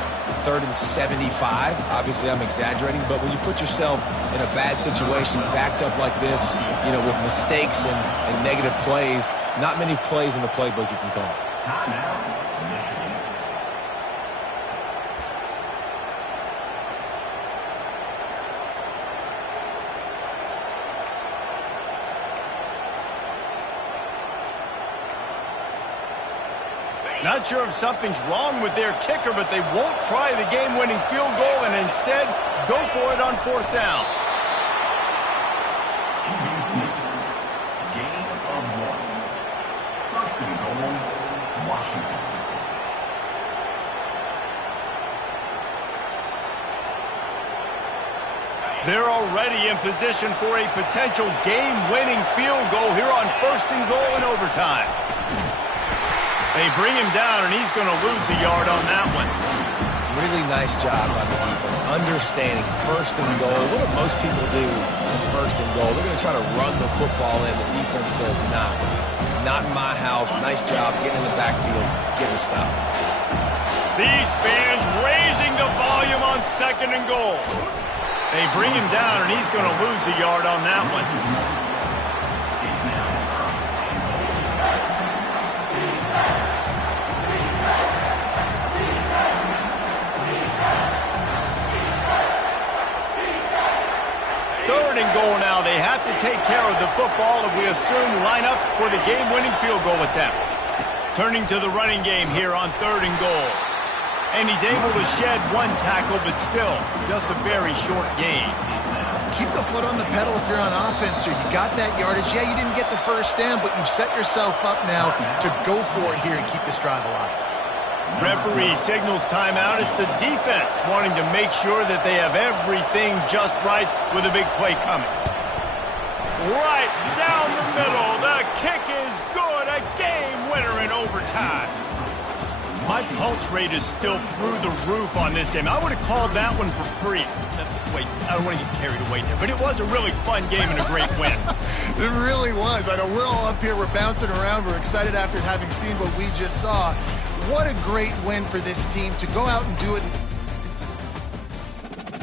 3rd and 75. Obviously, I'm exaggerating, but when you put yourself in a bad situation, backed up like this, you know, with mistakes and negative plays, not many plays in the playbook you can call. Timeout. Michigan. Not sure if something's wrong with their kicker, but they won't try the game-winning field goal and instead go for it on 4th down. Gain of 1. 1st and goal, Washington. They're already in position for a potential game-winning field goal here on 1st and goal in overtime. They bring him down, and he's going to lose a yard on that one. Really nice job by the defense, understanding 1st and goal. What do most people do with 1st and goal? They're going to try to run the football in. The defense says, nah, not in my house. Nice job getting in the backfield, getting a stop. These fans raising the volume on 2nd and goal. They bring him down, and he's going to lose a yard on that one. have to take care of the football if we assume line up for the game-winning field goal attempt. Turning to the running game here on 3rd and goal. And he's able to shed one tackle, but still, just a very short gain. Keep the foot on the pedal if you're on offense here. You got that yardage. Yeah, you didn't get the first down, but you've set yourself up now to go for it here and keep this drive alive. Referee signals timeout. It's the defense wanting to make sure that they have everything just right with a big play coming. Right down the middle. The kick is good. A game winner in overtime. My pulse rate is still through the roof on this game. I would have called that one for free. Wait, I don't want to get carried away there, but it was a really fun game and a great win. It really was. I know we're all up here. We're bouncing around. We're excited after having seen what we just saw. What a great win for this team to go out and do it.